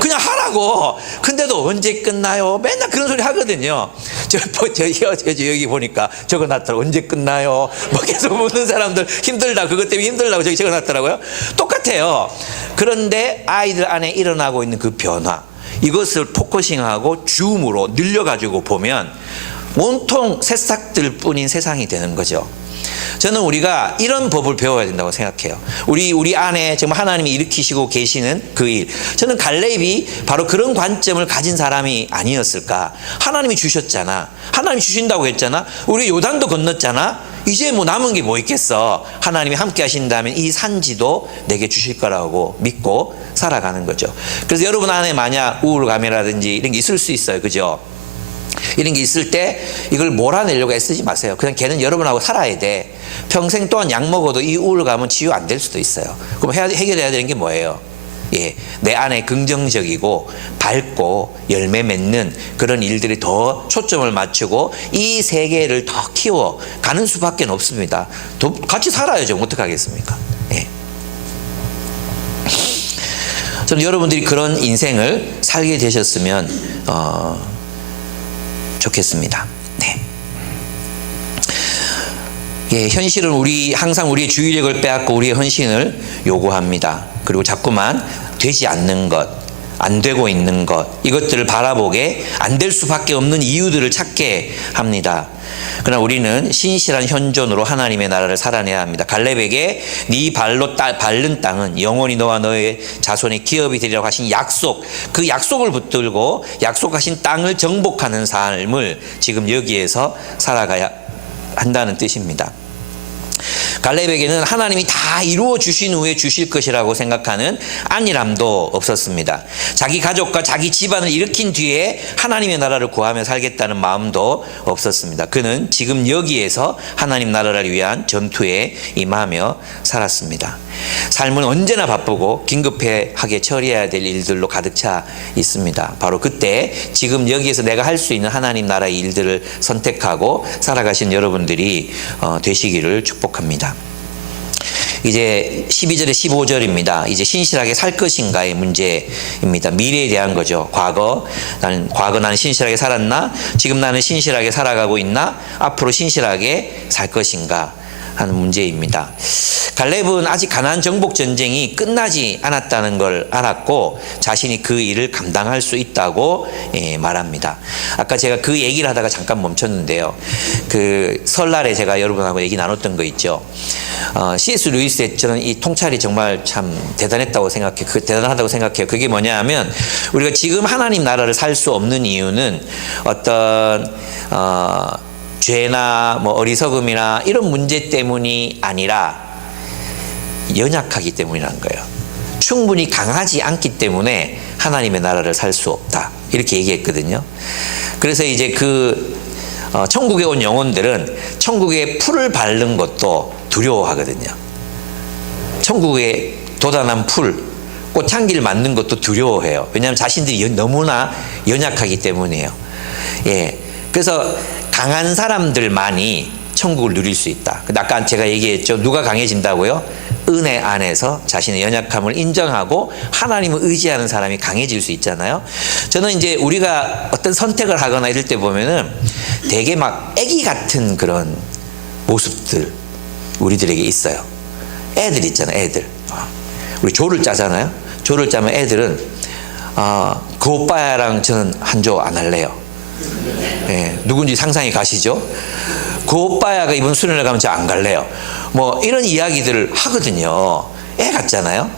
그냥 하라고. 근데도 언제 끝나요? 맨날 그런 소리 하거든요. 여기 보니까 적어놨더라고. 언제 끝나요? 계속 묻는 사람들 힘들다. 그것 때문에 힘들다고 저기 적어놨더라고요. 똑같아요. 그런데 아이들 안에 일어나고 있는 그 변화, 이것을 포커싱하고 줌으로 늘려가지고 보면 온통 새싹들 뿐인 세상이 되는 거죠. 저는 우리가 이런 법을 배워야 된다고 생각해요. 우리 안에 정말 하나님이 일으키시고 계시는 그 일. 저는 갈렙이 바로 그런 관점을 가진 사람이 아니었을까. 하나님이 주셨잖아. 하나님이 주신다고 했잖아. 우리 요단도 건넜잖아. 이제 남은 게 뭐 있겠어. 하나님이 함께 하신다면 이 산지도 내게 주실 거라고 믿고 살아가는 거죠. 그래서 여러분 안에 만약 우울감이라든지 이런 게 있을 수 있어요. 그죠? 이런 게 있을 때 이걸 몰아내려고 애쓰지 마세요. 그냥 걔는 여러분하고 살아야 돼. 평생 동안 약 먹어도 이 우울감은 치유 안 될 수도 있어요. 그럼 해결해야 되는 게 뭐예요? 예, 내 안에 긍정적이고 밝고 열매 맺는 그런 일들이 더 초점을 맞추고 이 세계를 더 키워 가는 수밖에 없습니다. 같이 살아야죠. 어떡하겠습니까? 예. 저는 여러분들이 그런 인생을 살게 되셨으면 좋겠습니다. 네. 예, 현실은 항상 우리의 주의력을 빼앗고 우리의 헌신을 요구합니다. 그리고 자꾸만 되지 않는 것, 안 되고 있는 것, 이것들을 바라보게 안 될 수밖에 없는 이유들을 찾게 합니다. 그러나 우리는 신실한 현존으로 하나님의 나라를 살아내야 합니다. 갈렙에게 네 발로 밟는 땅은 영원히 너와 너의 자손의 기업이 되리라고 하신 약속, 그 약속을 붙들고 약속하신 땅을 정복하는 삶을 지금 여기에서 살아가야 한다는 뜻입니다. 갈렙에게는 하나님이 다 이루어 주신 후에 주실 것이라고 생각하는 안일함도 없었습니다. 자기 가족과 자기 집안을 일으킨 뒤에 하나님의 나라를 구하며 살겠다는 마음도 없었습니다. 그는 지금 여기에서 하나님 나라를 위한 전투에 임하며 살았습니다. 삶은 언제나 바쁘고 긴급하게 처리해야 될 일들로 가득 차 있습니다. 바로 그때 지금 여기에서 내가 할 수 있는 하나님 나라의 일들을 선택하고 살아가신 여러분들이 되시기를 축복합니다. 이제 12절에 15절입니다. 이제 신실하게 살 것인가의 문제입니다. 미래에 대한 거죠. 과거 나는 신실하게 살았나? 지금 나는 신실하게 살아가고 있나? 앞으로 신실하게 살 것인가? 하는 문제입니다. 갈렙은 아직 가나안 정복 전쟁이 끝나지 않았다는 걸 알았고 자신이 그 일을 감당할 수 있다고 말합니다. 아까 제가 그 얘기를 하다가 잠깐 멈췄는데요. 그 설날에 제가 여러분하고 얘기 나눴던 거 있죠. C.S. 루이스의 저는 이 통찰이 정말 참 대단하다고 생각해요. 그게 뭐냐 하면 우리가 지금 하나님 나라를 살 수 없는 이유는 어떤 죄나 어리석음이나 이런 문제 때문이 아니라 연약하기 때문이라는 거예요. 충분히 강하지 않기 때문에 하나님의 나라를 살 수 없다. 이렇게 얘기했거든요. 그래서 이제 천국에 온 영혼들은 천국에 풀을 밟는 것도 두려워하거든요. 천국에 돋아난 풀, 꽃향기를 맡는 것도 두려워해요. 왜냐하면 자신들이 너무나 연약하기 때문이에요. 예. 그래서 강한 사람들만이 천국을 누릴 수 있다. 아까 제가 얘기했죠. 누가 강해진다고요? 은혜 안에서 자신의 연약함을 인정하고 하나님을 의지하는 사람이 강해질 수 있잖아요. 저는 이제 우리가 어떤 선택을 하거나 이럴 때 보면은 되게 막 애기 같은 그런 모습들 우리들에게 있어요. 애들 있잖아요. 애들. 우리 조를 짜잖아요. 조를 짜면 애들은 그 오빠랑 저는 한 조 안 할래요. 예, 누군지 상상이 가시죠? 그 오빠야가 이번 수련회 가면 저 안 갈래요. 이런 이야기들을 하거든요. 애 같잖아요.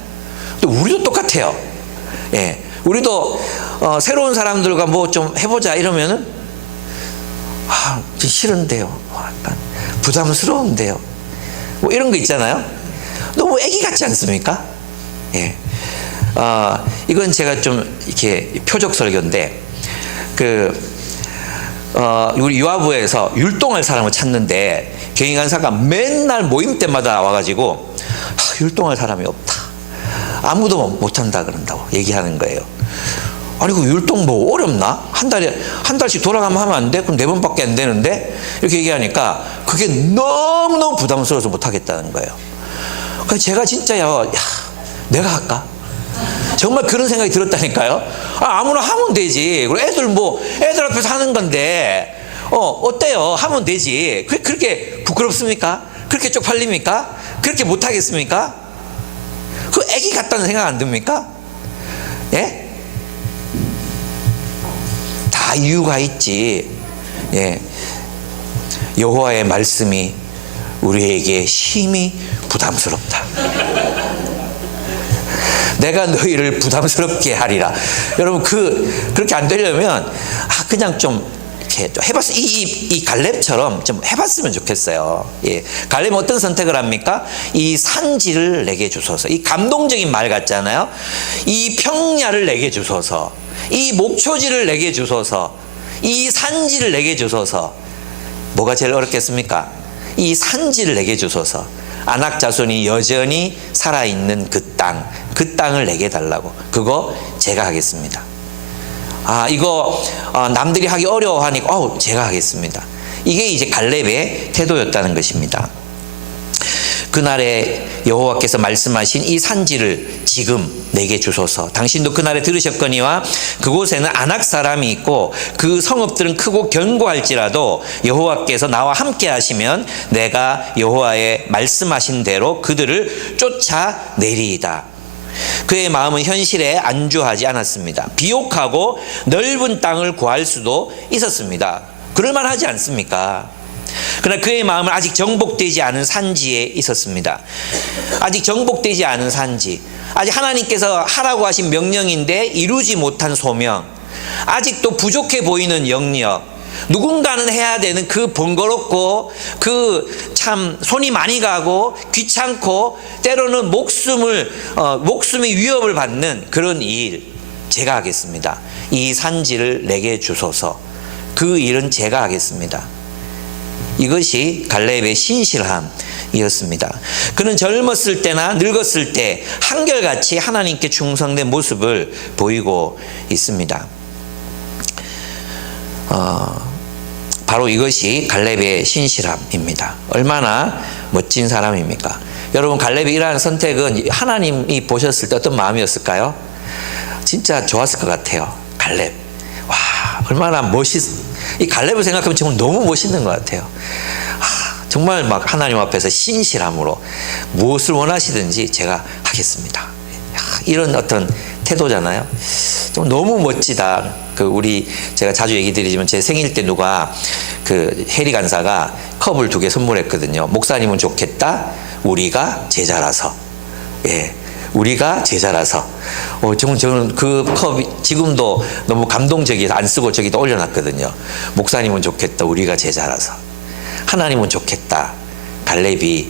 근데 우리도 똑같아요. 예, 우리도 새로운 사람들과 좀 해보자 이러면은 싫은데요. 약간 부담스러운데요. 이런 거 있잖아요. 너무 애기 같지 않습니까? 예, 이건 제가 좀 이렇게 표적 설교인데 우리 유아부에서 율동할 사람을 찾는데 경희간사가 맨날 모임 때마다 와가지고 율동할 사람이 없다. 아무도 못한다 그런다고 얘기하는 거예요. 아니 그 율동 어렵나? 한 달씩 돌아가면 하면 안 돼? 그럼 4번밖에 안 되는데? 이렇게 얘기하니까 그게 너무너무 부담스러워서 못하겠다는 거예요. 그래서 제가 진짜요, 내가 할까? 정말 그런 생각이 들었다니까요. 아무나 하면 되지. 그리고 애들 앞에서 하는 건데, 어때요? 하면 되지. 그렇게 부끄럽습니까? 그렇게 쪽팔립니까? 그렇게 못하겠습니까? 그 애기 같다는 생각 안 듭니까? 예? 다 이유가 있지. 예. 여호와의 말씀이 우리에게 심히 부담스럽다. 내가 너희를 부담스럽게 하리라. 여러분 그렇게 안 되려면 그냥 좀 이렇게 해봤어. 이 갈렙처럼 좀 해봤으면 좋겠어요. 예. 갈렙은 어떤 선택을 합니까? 이 산지를 내게 주소서. 이 감동적인 말 같잖아요. 이 평야를 내게 주소서. 이 목초지를 내게 주소서. 이 산지를 내게 주소서. 뭐가 제일 어렵겠습니까? 이 산지를 내게 주소서. 아낙 자손이 여전히 살아있는 그 땅을 내게 달라고. 그거 제가 하겠습니다. 이거 남들이 하기 어려워하니까 제가 하겠습니다. 이게 이제 갈렙의 태도였다는 것입니다. 그날에 여호와께서 말씀하신 이 산지를 지금 내게 주소서. 당신도 그날에 들으셨거니와 그곳에는 아낙 사람이 있고 그 성읍들은 크고 견고할지라도 여호와께서 나와 함께 하시면 내가 여호와의 말씀하신 대로 그들을 쫓아내리이다. 그의 마음은 현실에 안주하지 않았습니다. 비옥하고 넓은 땅을 구할 수도 있었습니다. 그럴만하지 않습니까? 그러나 그의 마음은 아직 정복되지 않은 산지에 있었습니다. 아직 정복되지 않은 산지, 아직 하나님께서 하라고 하신 명령인데 이루지 못한 소명, 아직도 부족해 보이는 영역, 누군가는 해야 되는 그 번거롭고 그 참 손이 많이 가고 귀찮고 때로는 목숨의 위협을 받는 그런 일, 제가 하겠습니다. 이 산지를 내게 주소서. 그 일은 제가 하겠습니다. 이것이 갈렙의 신실함이었습니다. 그는 젊었을 때나 늙었을 때 한결같이 하나님께 충성된 모습을 보이고 있습니다. 바로 이것이 갈렙의 신실함입니다. 얼마나 멋진 사람입니까? 여러분, 갈렙이 이러한 선택은 하나님이 보셨을 때 어떤 마음이었을까요? 진짜 좋았을 것 같아요. 갈렙, 와, 얼마나 이 갈렙을 생각하면 정말 너무 멋있는 것 같아요. 정말 막 하나님 앞에서 신실함으로 무엇을 원하시든지 제가 하겠습니다. 이런 어떤 태도잖아요. 좀 너무 멋지다. 제가 자주 얘기 드리지만 제 생일 때 누가 해리 간사가 컵을 2개 선물했거든요. 목사님은 좋겠다. 우리가 제자라서. 예. 우리가 제자라서. 저는 그 컵이 지금도 너무 감동적이어서 안 쓰고 저기다 올려놨거든요. 목사님은 좋겠다. 우리가 제자라서. 하나님은 좋겠다. 갈렙이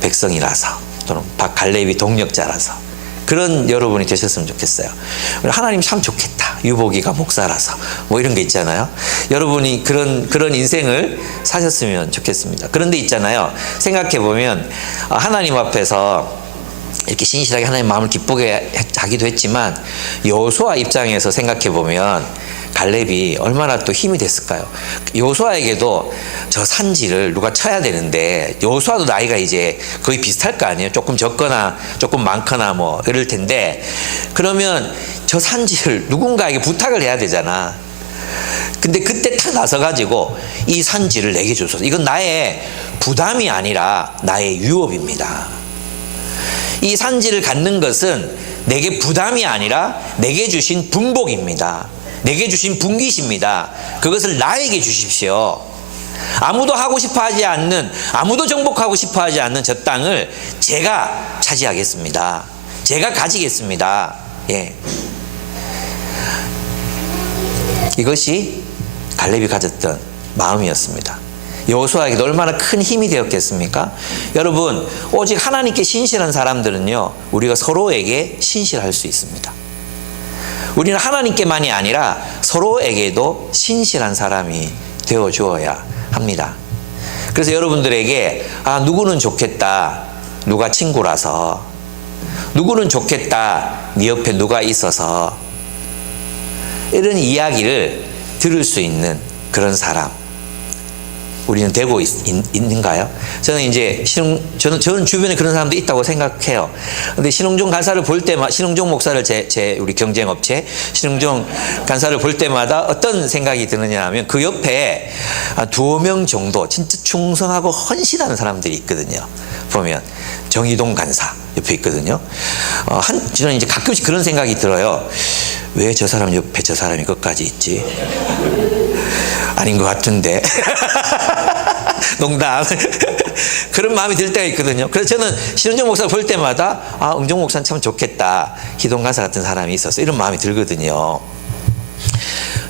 백성이라서. 또는 갈렙이 동력자라서. 그런 여러분이 되셨으면 좋겠어요. 하나님 참 좋겠다. 유복이가 목사라서. 이런 게 있잖아요. 여러분이 그런 인생을 사셨으면 좋겠습니다. 그런데 있잖아요. 생각해보면 하나님 앞에서 이렇게 신실하게 하나님 마음을 기쁘게 하기도 했지만 여호수아 입장에서 생각해보면 갈렙이 얼마나 또 힘이 됐을까요? 여호수아에게도 저 산지를 누가 쳐야 되는데 여호수아도 나이가 이제 거의 비슷할 거 아니에요? 조금 적거나 조금 많거나 이럴 텐데 그러면 저 산지를 누군가에게 부탁을 해야 되잖아. 근데 그때 탁 나서가지고 이 산지를 내게 주소서. 이건 나의 부담이 아니라 나의 유업입니다. 이 산지를 갖는 것은 내게 부담이 아니라 내게 주신 분복입니다. 내게 주신 분깃입니다. 그것을 나에게 주십시오. 아무도 하고 싶어 하지 않는, 아무도 정복하고 싶어 하지 않는 저 땅을 제가 차지하겠습니다. 제가 가지겠습니다. 예. 이것이 갈렙이 가졌던 마음이었습니다. 여호수아에게도 얼마나 큰 힘이 되었겠습니까? 여러분, 오직 하나님께 신실한 사람들은요, 우리가 서로에게 신실할 수 있습니다. 우리는 하나님께만이 아니라 서로에게도 신실한 사람이 되어 주어야 합니다. 그래서 여러분들에게 누구는 좋겠다. 누가 친구라서. 누구는 좋겠다. 네 옆에 누가 있어서. 이런 이야기를 들을 수 있는 그런 사람. 우리는 되고 있는가요? 저는 이제 저는 주변에 그런 사람도 있다고 생각해요. 근데 신흥종 간사를 볼 때마다, 신흥종 목사를 우리 경쟁업체 신흥종 간사를 볼 때마다 어떤 생각이 드느냐 하면 그 옆에 2명 정도 진짜 충성하고 헌신하는 사람들이 있거든요. 보면 정의동 간사 옆에 있거든요. 저는 이제 가끔씩 그런 생각이 들어요. 왜 저 사람 옆에 저 사람이 끝까지 있지? 아닌 것 같은데. 농담. 그런 마음이 들 때가 있거든요. 그래서 저는 신흥종 목사 볼 때마다 응종 목사는 참 좋겠다. 희동 간사 같은 사람이 있어서 이런 마음이 들거든요.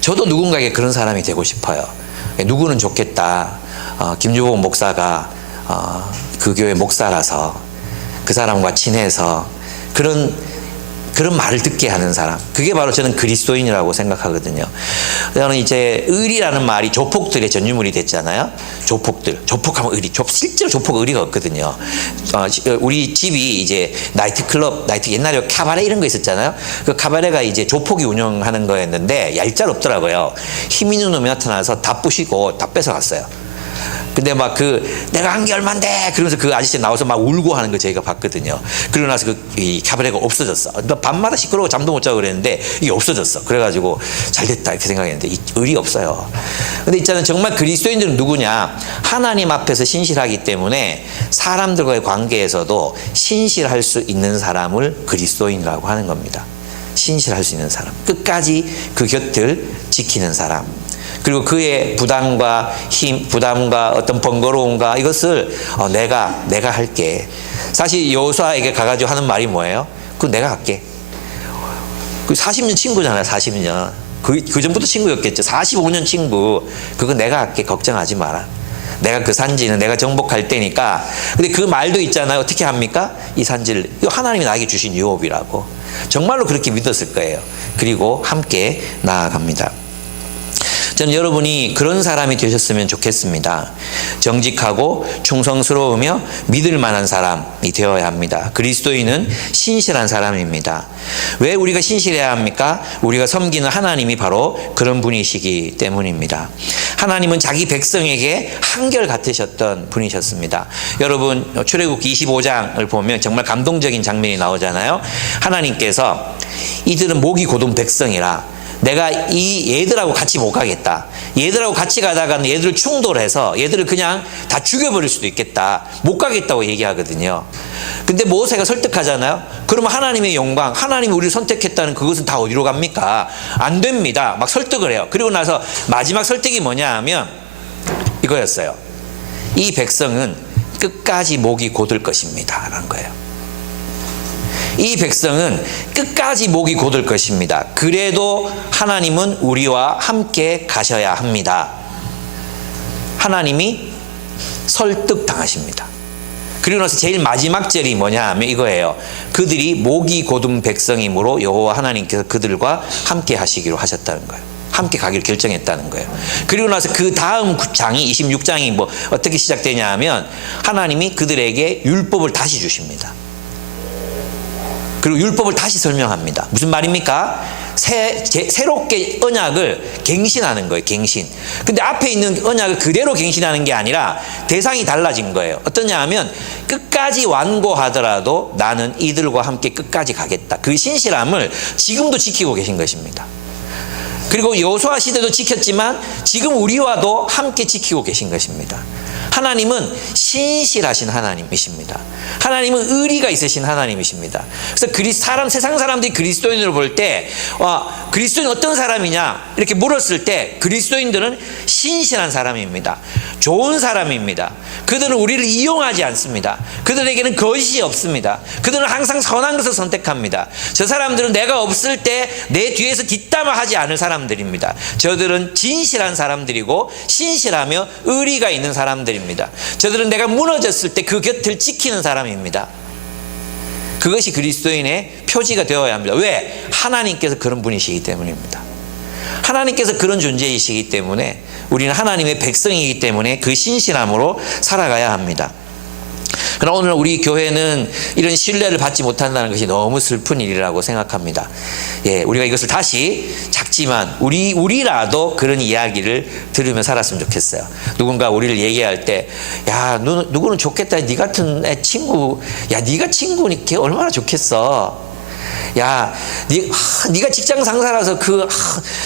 저도 누군가에게 그런 사람이 되고 싶어요. 누구는 좋겠다. 김주복 목사가 그 교회 목사라서 그 사람과 친해서 그런 그런 말을 듣게 하는 사람, 그게 바로 저는 그리스도인이라고 생각하거든요. 저는 이제 의리라는 말이 조폭들의 전유물이 됐잖아요. 조폭들, 조폭하면 의리, 실제로 조폭 의리가 없거든요. 우리 집이 이제 나이트클럽, 옛날에 카바레 이런 거 있었잖아요. 그 카바레가 이제 조폭이 운영하는 거였는데 얄짤없더라고요. 힘 있는 놈이 나타나서 다 부시고 다 뺏어갔어요. 근데 막 내가 한 게 얼만데 그러면서 그 아저씨 나와서 막 울고 하는 거 저희가 봤거든요. 그러고 나서 이 카바레가 없어졌어. 밤마다 시끄러워 잠도 못 자고 그랬는데 이게 없어졌어. 그래가지고 잘 됐다 이렇게 생각했는데 의리 없어요. 근데 있잖아요. 정말 그리스도인들은 누구냐? 하나님 앞에서 신실하기 때문에 사람들과의 관계에서도 신실할 수 있는 사람을 그리스도인이라고 하는 겁니다. 신실할 수 있는 사람, 끝까지 그 곁을 지키는 사람, 그리고 그의 부담과 힘, 부담과 어떤 번거로움과 이것을 내가 할게. 사실 여호수아에게 가가지고 하는 말이 뭐예요? 내가 할게. 40년 친구잖아요. 40년. 그 전부터 친구였겠죠. 45년 친구. 그거 내가 할게. 걱정하지 마라. 내가 그 산지는 내가 정복할 테니까. 근데 그 말도 있잖아요. 어떻게 합니까? 이 산지를 하나님이 나에게 주신 유업이라고. 정말로 그렇게 믿었을 거예요. 그리고 함께 나아갑니다. 저는 여러분이 그런 사람이 되셨으면 좋겠습니다. 정직하고 충성스러우며 믿을 만한 사람이 되어야 합니다. 그리스도인은 신실한 사람입니다. 왜 우리가 신실해야 합니까? 우리가 섬기는 하나님이 바로 그런 분이시기 때문입니다. 하나님은 자기 백성에게 한결같으셨던 분이셨습니다. 여러분 출애굽기 25장을 보면 정말 감동적인 장면이 나오잖아요. 하나님께서 이들은 목이 곧은 백성이라 내가 이 얘들하고 같이 못 가겠다. 얘들하고 같이 가다가는 얘들을 충돌해서 얘들을 그냥 다 죽여버릴 수도 있겠다. 못 가겠다고 얘기하거든요. 근데 모세가 설득하잖아요. 그러면 하나님의 영광, 하나님이 우리를 선택했다는 그것은 다 어디로 갑니까? 안 됩니다. 막 설득을 해요. 그리고 나서 마지막 설득이 뭐냐 하면 이거였어요. 이 백성은 끝까지 목이 곧을 것입니다 라는 거예요. 이 백성은 끝까지 목이 곧을 것입니다. 그래도 하나님은 우리와 함께 가셔야 합니다. 하나님이 설득당하십니다. 그리고 나서 제일 마지막 절이 뭐냐 하면 이거예요. 그들이 목이 곧은 백성이므로 여호와 하나님께서 그들과 함께 하시기로 하셨다는 거예요. 함께 가기를 결정했다는 거예요. 그리고 나서 그 다음 장이 26장이 뭐 어떻게 시작되냐 하면 하나님이 그들에게 율법을 다시 주십니다. 그리고 율법을 다시 설명합니다. 무슨 말입니까? 새롭게 언약을 갱신하는 거예요. 갱신. 근데 앞에 있는 언약을 그대로 갱신하는 게 아니라 대상이 달라진 거예요. 어떠냐 하면 끝까지 완고하더라도 나는 이들과 함께 끝까지 가겠다. 그 신실함을 지금도 지키고 계신 것입니다. 그리고 여호수아 시대도 지켰지만 지금 우리와도 함께 지키고 계신 것입니다. 하나님은 신실하신 하나님이십니다. 하나님은 의리가 있으신 하나님이십니다. 그래서 세상 사람들이 그리스도인으로 볼 때 그리스도인 어떤 사람이냐 이렇게 물었을 때 그리스도인들은 신실한 사람입니다. 좋은 사람입니다. 그들은 우리를 이용하지 않습니다. 그들에게는 거짓이 없습니다. 그들은 항상 선한 것을 선택합니다. 저 사람들은 내가 없을 때 내 뒤에서 뒷담화하지 않을 사람들입니다. 저들은 진실한 사람들이고 신실하며 의리가 있는 사람들입니다. 저들은 내가 무너졌을 때 그 곁을 지키는 사람입니다. 그것이 그리스도인의 표지가 되어야 합니다. 왜? 하나님께서 그런 분이시기 때문입니다. 하나님께서 그런 존재이시기 때문에 우리는 하나님의 백성이기 때문에 그 신실함으로 살아가야 합니다. 그러나 오늘 우리 교회는 이런 신뢰를 받지 못한다는 것이 너무 슬픈 일이라고 생각합니다. 우리가 이것을 다시 작지만 우리라도 그런 이야기를 들으며 살았으면 좋겠어요. 누군가 우리를 얘기할 때, 야, 누구는 좋겠다. 네 같은 애 친구, 야, 네가 친구니까 얼마나 좋겠어. 야, 네가 직장 상사라서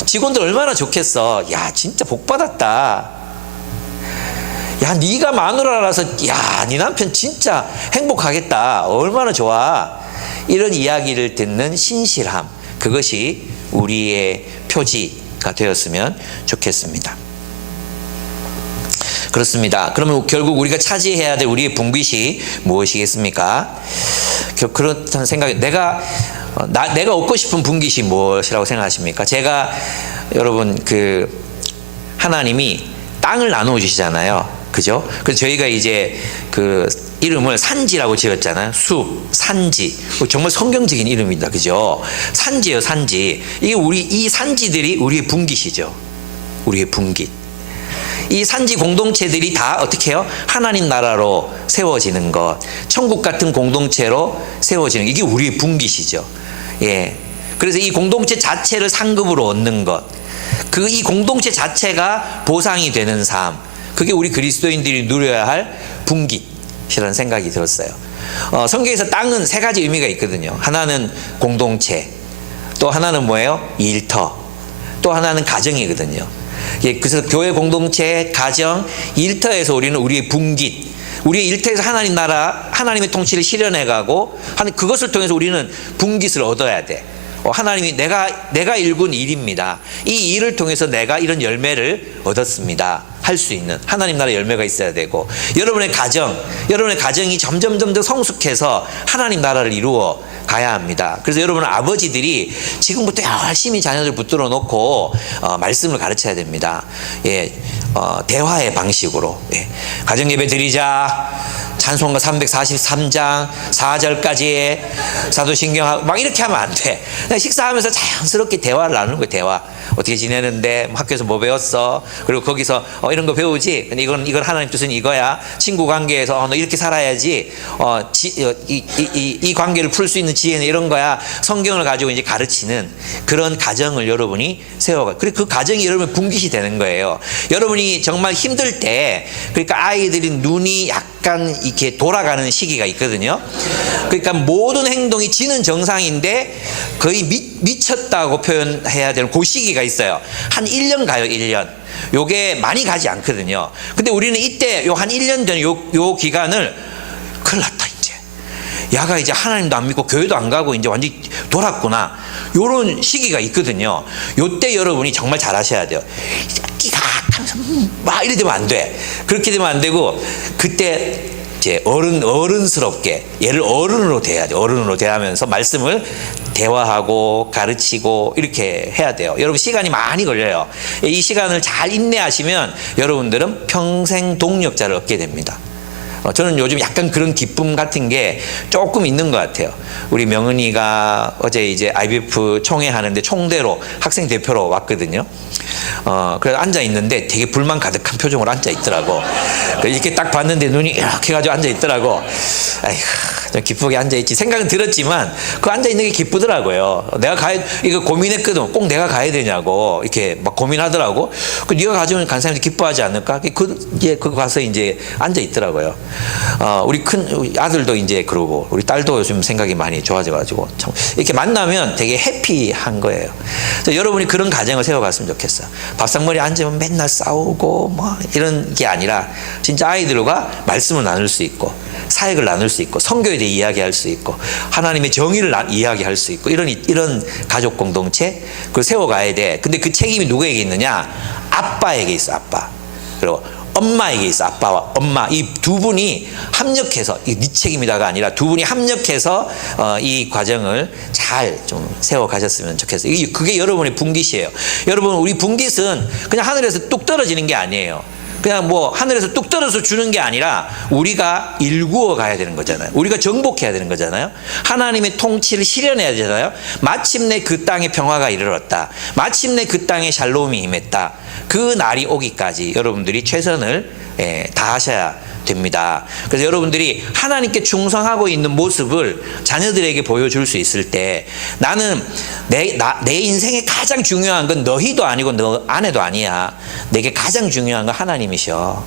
직원들 얼마나 좋겠어. 야, 진짜 복 받았다. 야, 네가 마누라라서 야, 네 남편 진짜 행복하겠다. 얼마나 좋아. 이런 이야기를 듣는 신실함, 그것이 우리의 표지가 되었으면 좋겠습니다. 그렇습니다. 그러면 결국 우리가 차지해야 될 우리의 분깃이 무엇이겠습니까? 그렇다는 생각이, 내가 얻고 싶은 분깃이 무엇이라고 생각하십니까? 여러분, 하나님이 땅을 나누어 주시잖아요. 그죠? 그래서 저희가 이제 이름을 산지라고 지었잖아요. 숲, 산지. 정말 성경적인 이름입니다. 그죠? 산지예요, 산지. 이게 이 산지들이 우리의 분깃이죠. 우리의 분깃. 이 산지 공동체들이 다 어떻게 해요? 하나님 나라로 세워지는 것, 천국 같은 공동체로 세워지는 것, 이게 우리의 분깃이죠. 예. 그래서 이 공동체 자체를 상급으로 얻는 것, 이 공동체 자체가 보상이 되는 삶, 그게 우리 그리스도인들이 누려야 할 분깃이라는 생각이 들었어요. 성경에서 땅은 세 가지 의미가 있거든요. 하나는 공동체, 또 하나는 뭐예요? 일터, 또 하나는 가정이거든요. 예, 그래서 교회 공동체, 가정, 일터에서 우리는 우리의 분깃, 우리의 일터에서 하나님 나라, 하나님의 통치를 실현해가고 그것을 통해서 우리는 분깃을 얻어야 돼. 하나님이 내가 일군 일입니다. 이 일을 통해서 내가 이런 열매를 얻었습니다. 할 수 있는 하나님 나라 열매가 있어야 되고, 여러분의 가정이 점점 성숙해서 하나님 나라를 이루어 가야 합니다. 그래서 여러분 아버지들이 지금부터 열심히 자녀들 붙들어 놓고 말씀을 가르쳐야 됩니다. 예, 대화의 방식으로. 예. 가정 예배 드리자. 찬송가 343장 4절까지 사도신경 막 이렇게 하면 안 돼. 그냥 식사하면서 자연스럽게 대화를 나누는 거예요. 대화. 어떻게 지내는데, 학교에서 뭐 배웠어? 그리고 거기서 이런 거 배우지? 근데 이건 하나님 뜻은 이거야. 친구 관계에서 너 이렇게 살아야지. 이 관계를 풀 수 있는 지혜는 이런 거야. 성경을 가지고 이제 가르치는 그런 가정을 여러분이 세워가. 그리고 그 가정이 여러분 분깃이 되는 거예요. 여러분이 정말 힘들 때, 그러니까 아이들이 눈이 약간 이렇게 돌아가는 시기가 있거든요. 그러니까 모든 행동이 지는 정상인데 거의 미쳤다고 표현해야 되는 그 시기가 있어요. 한 1년 가요, 1년. 요게 많이 가지 않거든요. 근데 우리는 이때 요 한 1년 전 요 기간을 큰일 났다, 이제. 야가 이제 하나님도 안 믿고 교회도 안 가고 이제 완전히 돌았구나. 요런 시기가 있거든요. 요때 여러분이 정말 잘하셔야 돼요. 끼가 하면서 막 이래 되면 안 돼. 그렇게 되면 안 되고, 그때 이제 어른스럽게 얘를 어른으로 대해야 돼. 어른으로 대하면서 말씀을 대화하고 가르치고 이렇게 해야 돼요. 여러분 시간이 많이 걸려요. 이 시간을 잘 인내하시면 여러분들은 평생 동력자를 얻게 됩니다. 저는 요즘 약간 그런 기쁨 같은 게 조금 있는 것 같아요. 우리 명은이가 어제 이제 IBF 총회 하는데 총대로 학생 대표로 왔거든요. 그래서 앉아 있는데 되게 불만 가득한 표정으로 앉아 있더라고. 이렇게 딱 봤는데 눈이 이렇게 해가지고 앉아 있더라고. 아이고, 좀 기쁘게 앉아 있지 생각은 들었지만 그 앉아 있는 게 기쁘더라고요. 내가 이거 고민했거든. 꼭 내가 가야 되냐고 이렇게 막 고민하더라고. 네가 가지면 간 사람들이 기뻐하지 않을까? 그거 가서 이제 앉아 있더라고요. 우리 아들도 이제 그러고 우리 딸도 요즘 생각이 많이 좋아져가지고 참 이렇게 만나면 되게 해피한 거예요. 그래서 여러분이 그런 가정을 세워갔으면 좋겠어요. 밥상머리에 앉으면 맨날 싸우고 뭐 이런 게 아니라 진짜 아이들과 말씀을 나눌 수 있고 사역을 나눌 수 있고 성교에 대해 이야기할 수 있고 하나님의 정의를 이야기할 수 있고 이런 가족 공동체 그걸 세워가야 돼. 근데 그 책임이 누구에게 있느냐? 아빠에게 있어. 아빠. 그리고 엄마에게 있어. 아빠와 엄마. 이 두 분이 합력해서, 이 네 책임이다가 아니라 두 분이 합력해서 이 과정을 잘 좀 세워 가셨으면 좋겠어요. 그게 여러분의 분깃이에요. 여러분, 우리 분깃은 그냥 하늘에서 뚝 떨어지는 게 아니에요. 그냥 뭐 하늘에서 뚝 떨어져 주는 게 아니라 우리가 일구어 가야 되는 거잖아요. 우리가 정복해야 되는 거잖아요. 하나님의 통치를 실현해야 되잖아요. 마침내 그 땅에 평화가 이르렀다. 마침내 그 땅에 샬롬이 임했다. 그 날이 오기까지 여러분들이 최선을 다하셔야 됩니다. 그래서 여러분들이 하나님께 충성하고 있는 모습을 자녀들에게 보여줄 수 있을 때 나는 내 인생에 가장 중요한 건 너희도 아니고 너 아내도 아니야. 내게 가장 중요한 건 하나님이셔.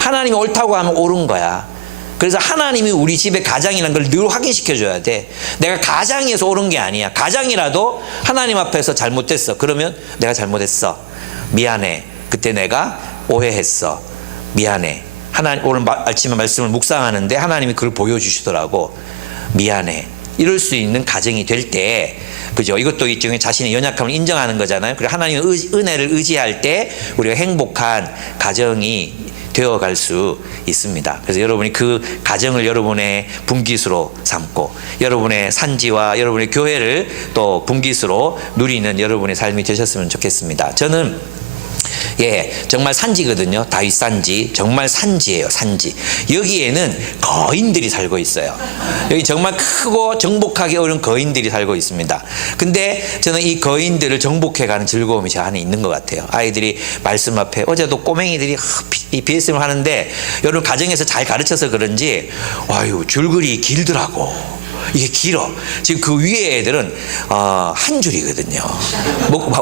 하나님이 옳다고 하면 옳은 거야. 그래서 하나님이 우리 집의 가장이라는 걸 늘 확인시켜줘야 돼. 내가 가장에서 옳은 게 아니야. 가장이라도 하나님 앞에서 잘못됐어. 그러면 내가 잘못했어. 미안해. 그때 내가 오해했어. 미안해. 오늘 아침에 말씀을 묵상하는데 하나님이 그걸 보여주시더라고. 미안해. 이럴 수 있는 가정이 될 때, 그죠? 이것도 일종의 자신의 연약함을 인정하는 거잖아요. 그리고 하나님의 은혜를 의지할 때 우리가 행복한 가정이 되어갈 수 있습니다. 그래서 여러분이 그 가정을 여러분의 분깃으로 삼고 여러분의 산지와 여러분의 교회를 또 분깃으로 누리는 여러분의 삶이 되셨으면 좋겠습니다. 저는 예, 정말 산지거든요. 다윗 산지. 정말 산지예요, 산지. 여기에는 거인들이 살고 있어요. 여기 정말 크고 정복하기 어려운 거인들이 살고 있습니다. 근데 저는 이 거인들을 정복해가는 즐거움이 제 안에 있는 것 같아요. 아이들이 말씀 앞에, 어제도 꼬맹이들이 이 BSM을 하는데 여러분 가정에서 잘 가르쳐서 그런지 와유 줄글이 길더라고. 이게 길어. 지금 그 위에 애들은 한 줄이거든요.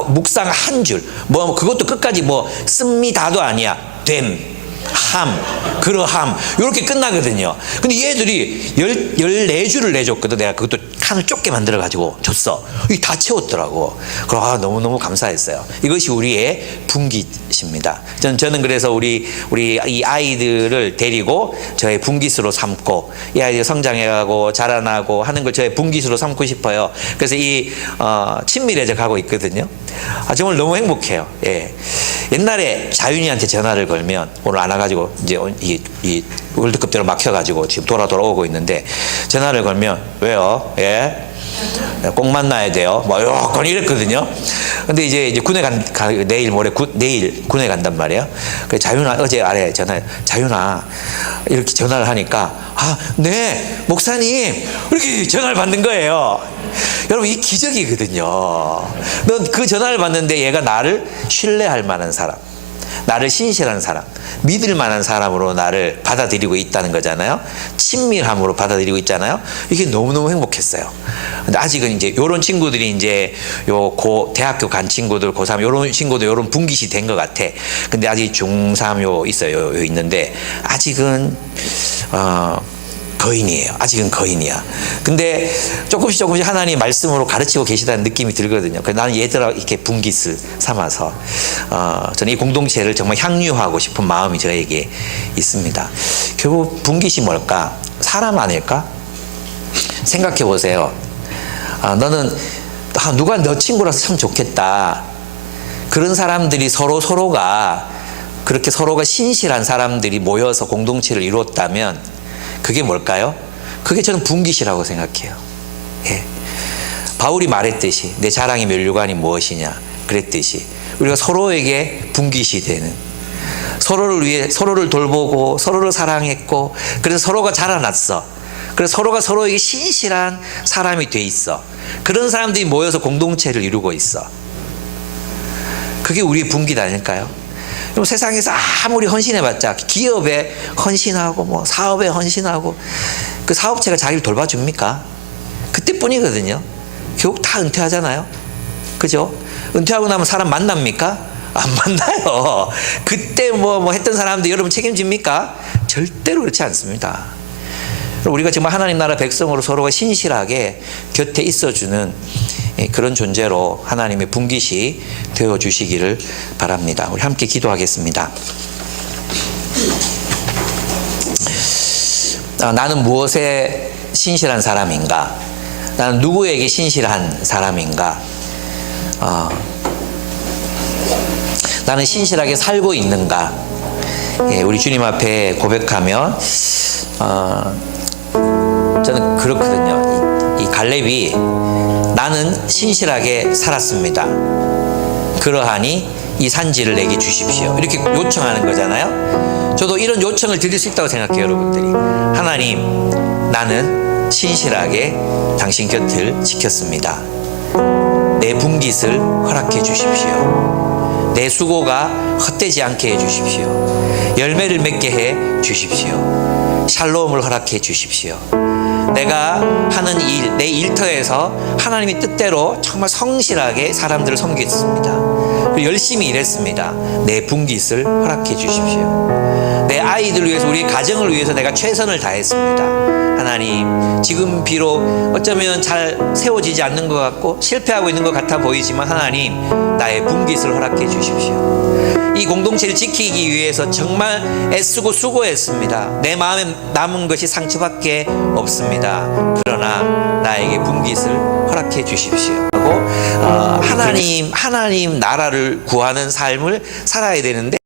묵상 한 줄. 뭐 그것도 끝까지 뭐 씁니다도 아니야. 됨, 함, 그러함 이렇게 끝나거든요. 근데 얘들이 14줄을 내줬거든. 내가 그것도 칸을 좁게 만들어 가지고 줬어. 이게 다 채웠더라고. 그럼 너무너무 감사했어요. 이것이 우리의 분깃입니다. 저는 그래서 우리 이 아이들을 데리고 저의 분깃으로 삼고 이 아이들 성장해가고 자라나고 하는 걸 저의 분깃으로 삼고 싶어요. 그래서 이 친밀해져 가고 있거든요. 정말 너무 행복해요. 예. 옛날에 자윤이한테 전화를 걸면 오늘 안 와가지고 이제 이 월드컵대로 막혀가지고 지금 돌아오고 있는데 전화를 걸면 왜요? 예? 꼭 만나야 돼요. 뭐 요건 이랬거든요. 근데 이제 군에 내일 군에 간단 말이에요. 그래서 자윤아 어제 아래 전화 자윤아 이렇게 전화를 하니까 네 목사님 이렇게 전화를 받는 거예요. 여러분 이 기적이거든요. 넌 그 전화를 받는데 얘가 나를 신뢰할 만한 사람, 나를 신실한 사람, 믿을 만한 사람으로 나를 받아들이고 있다는 거잖아요. 친밀함으로 받아들이고 있잖아요. 이게 너무너무 행복했어요. 근데 아직은 이제 요런 친구들이 이제 대학교 간 친구들, 고3 요런 친구들 요런 분깃이 된 것 같아. 근데 아직 중3 있어요. 있는데 아직은 거인이에요. 아직은 거인이야. 근데 조금씩 하나님 말씀으로 가르치고 계시다는 느낌이 들거든요. 그래서 나는 얘들아 이렇게 분깃을 삼아서 저는 이 공동체를 정말 향유하고 싶은 마음이 저에게 있습니다. 결국 분깃이 뭘까? 사람 아닐까? 생각해 보세요. 너는 누가 너 친구라서 참 좋겠다. 그런 사람들이 서로가 그렇게 서로가 신실한 사람들이 모여서 공동체를 이루었다면 그게 뭘까요? 그게 저는 분깃이라고 생각해요. 예. 바울이 말했듯이 내 자랑의 면류관이 무엇이냐 그랬듯이 우리가 서로에게 분깃이 되는, 서로를 위해 서로를 돌보고 서로를 사랑했고 그래서 서로가 자라났어. 그래서 서로가 서로에게 신실한 사람이 돼 있어. 그런 사람들이 모여서 공동체를 이루고 있어. 그게 우리의 분깃 아닐까요? 그럼 세상에서 아무리 헌신해봤자 기업에 헌신하고 뭐 사업에 헌신하고 그 사업체가 자기를 돌봐줍니까? 그때뿐이거든요. 결국 다 은퇴하잖아요. 그죠? 은퇴하고 나면 사람 만납니까? 안 만나요. 그때 뭐 했던 사람들 여러분 책임집니까? 절대로 그렇지 않습니다. 우리가 정말 하나님 나라 백성으로 서로가 신실하게 곁에 있어주는 그런 존재로 하나님의 분깃이 되어주시기를 바랍니다. 우리 함께 기도하겠습니다. 나는 무엇에 신실한 사람인가? 나는 누구에게 신실한 사람인가? 나는 신실하게 살고 있는가? 우리 주님 앞에 고백하면 저는 그렇거든요. 이 갈렙이 나는 신실하게 살았습니다. 그러하니 이 산지를 내게 주십시오. 이렇게 요청하는 거잖아요. 저도 이런 요청을 드릴 수 있다고 생각해요, 여러분들이. 하나님, 나는 신실하게 당신 곁을 지켰습니다. 내 분깃을 허락해 주십시오. 내 수고가 헛되지 않게 해 주십시오. 열매를 맺게 해 주십시오. 샬롬을 허락해 주십시오. 내가 하는 일, 내 일터에서 하나님의 뜻대로 정말 성실하게 사람들을 섬겼습니다. 열심히 일했습니다. 내 분깃을 허락해 주십시오. 내 아이들을 위해서, 우리 가정을 위해서 내가 최선을 다했습니다. 하나님, 지금 비록 어쩌면 잘 세워지지 않는 것 같고 실패하고 있는 것 같아 보이지만 하나님, 나의 분깃을 허락해 주십시오. 이 공동체를 지키기 위해서 정말 애쓰고 수고했습니다. 내 마음에 남은 것이 상처밖에 없습니다. 그러나 나에게 분깃을 허락해 주십시오. 하고 하나님 나라를 구하는 삶을 살아야 되는데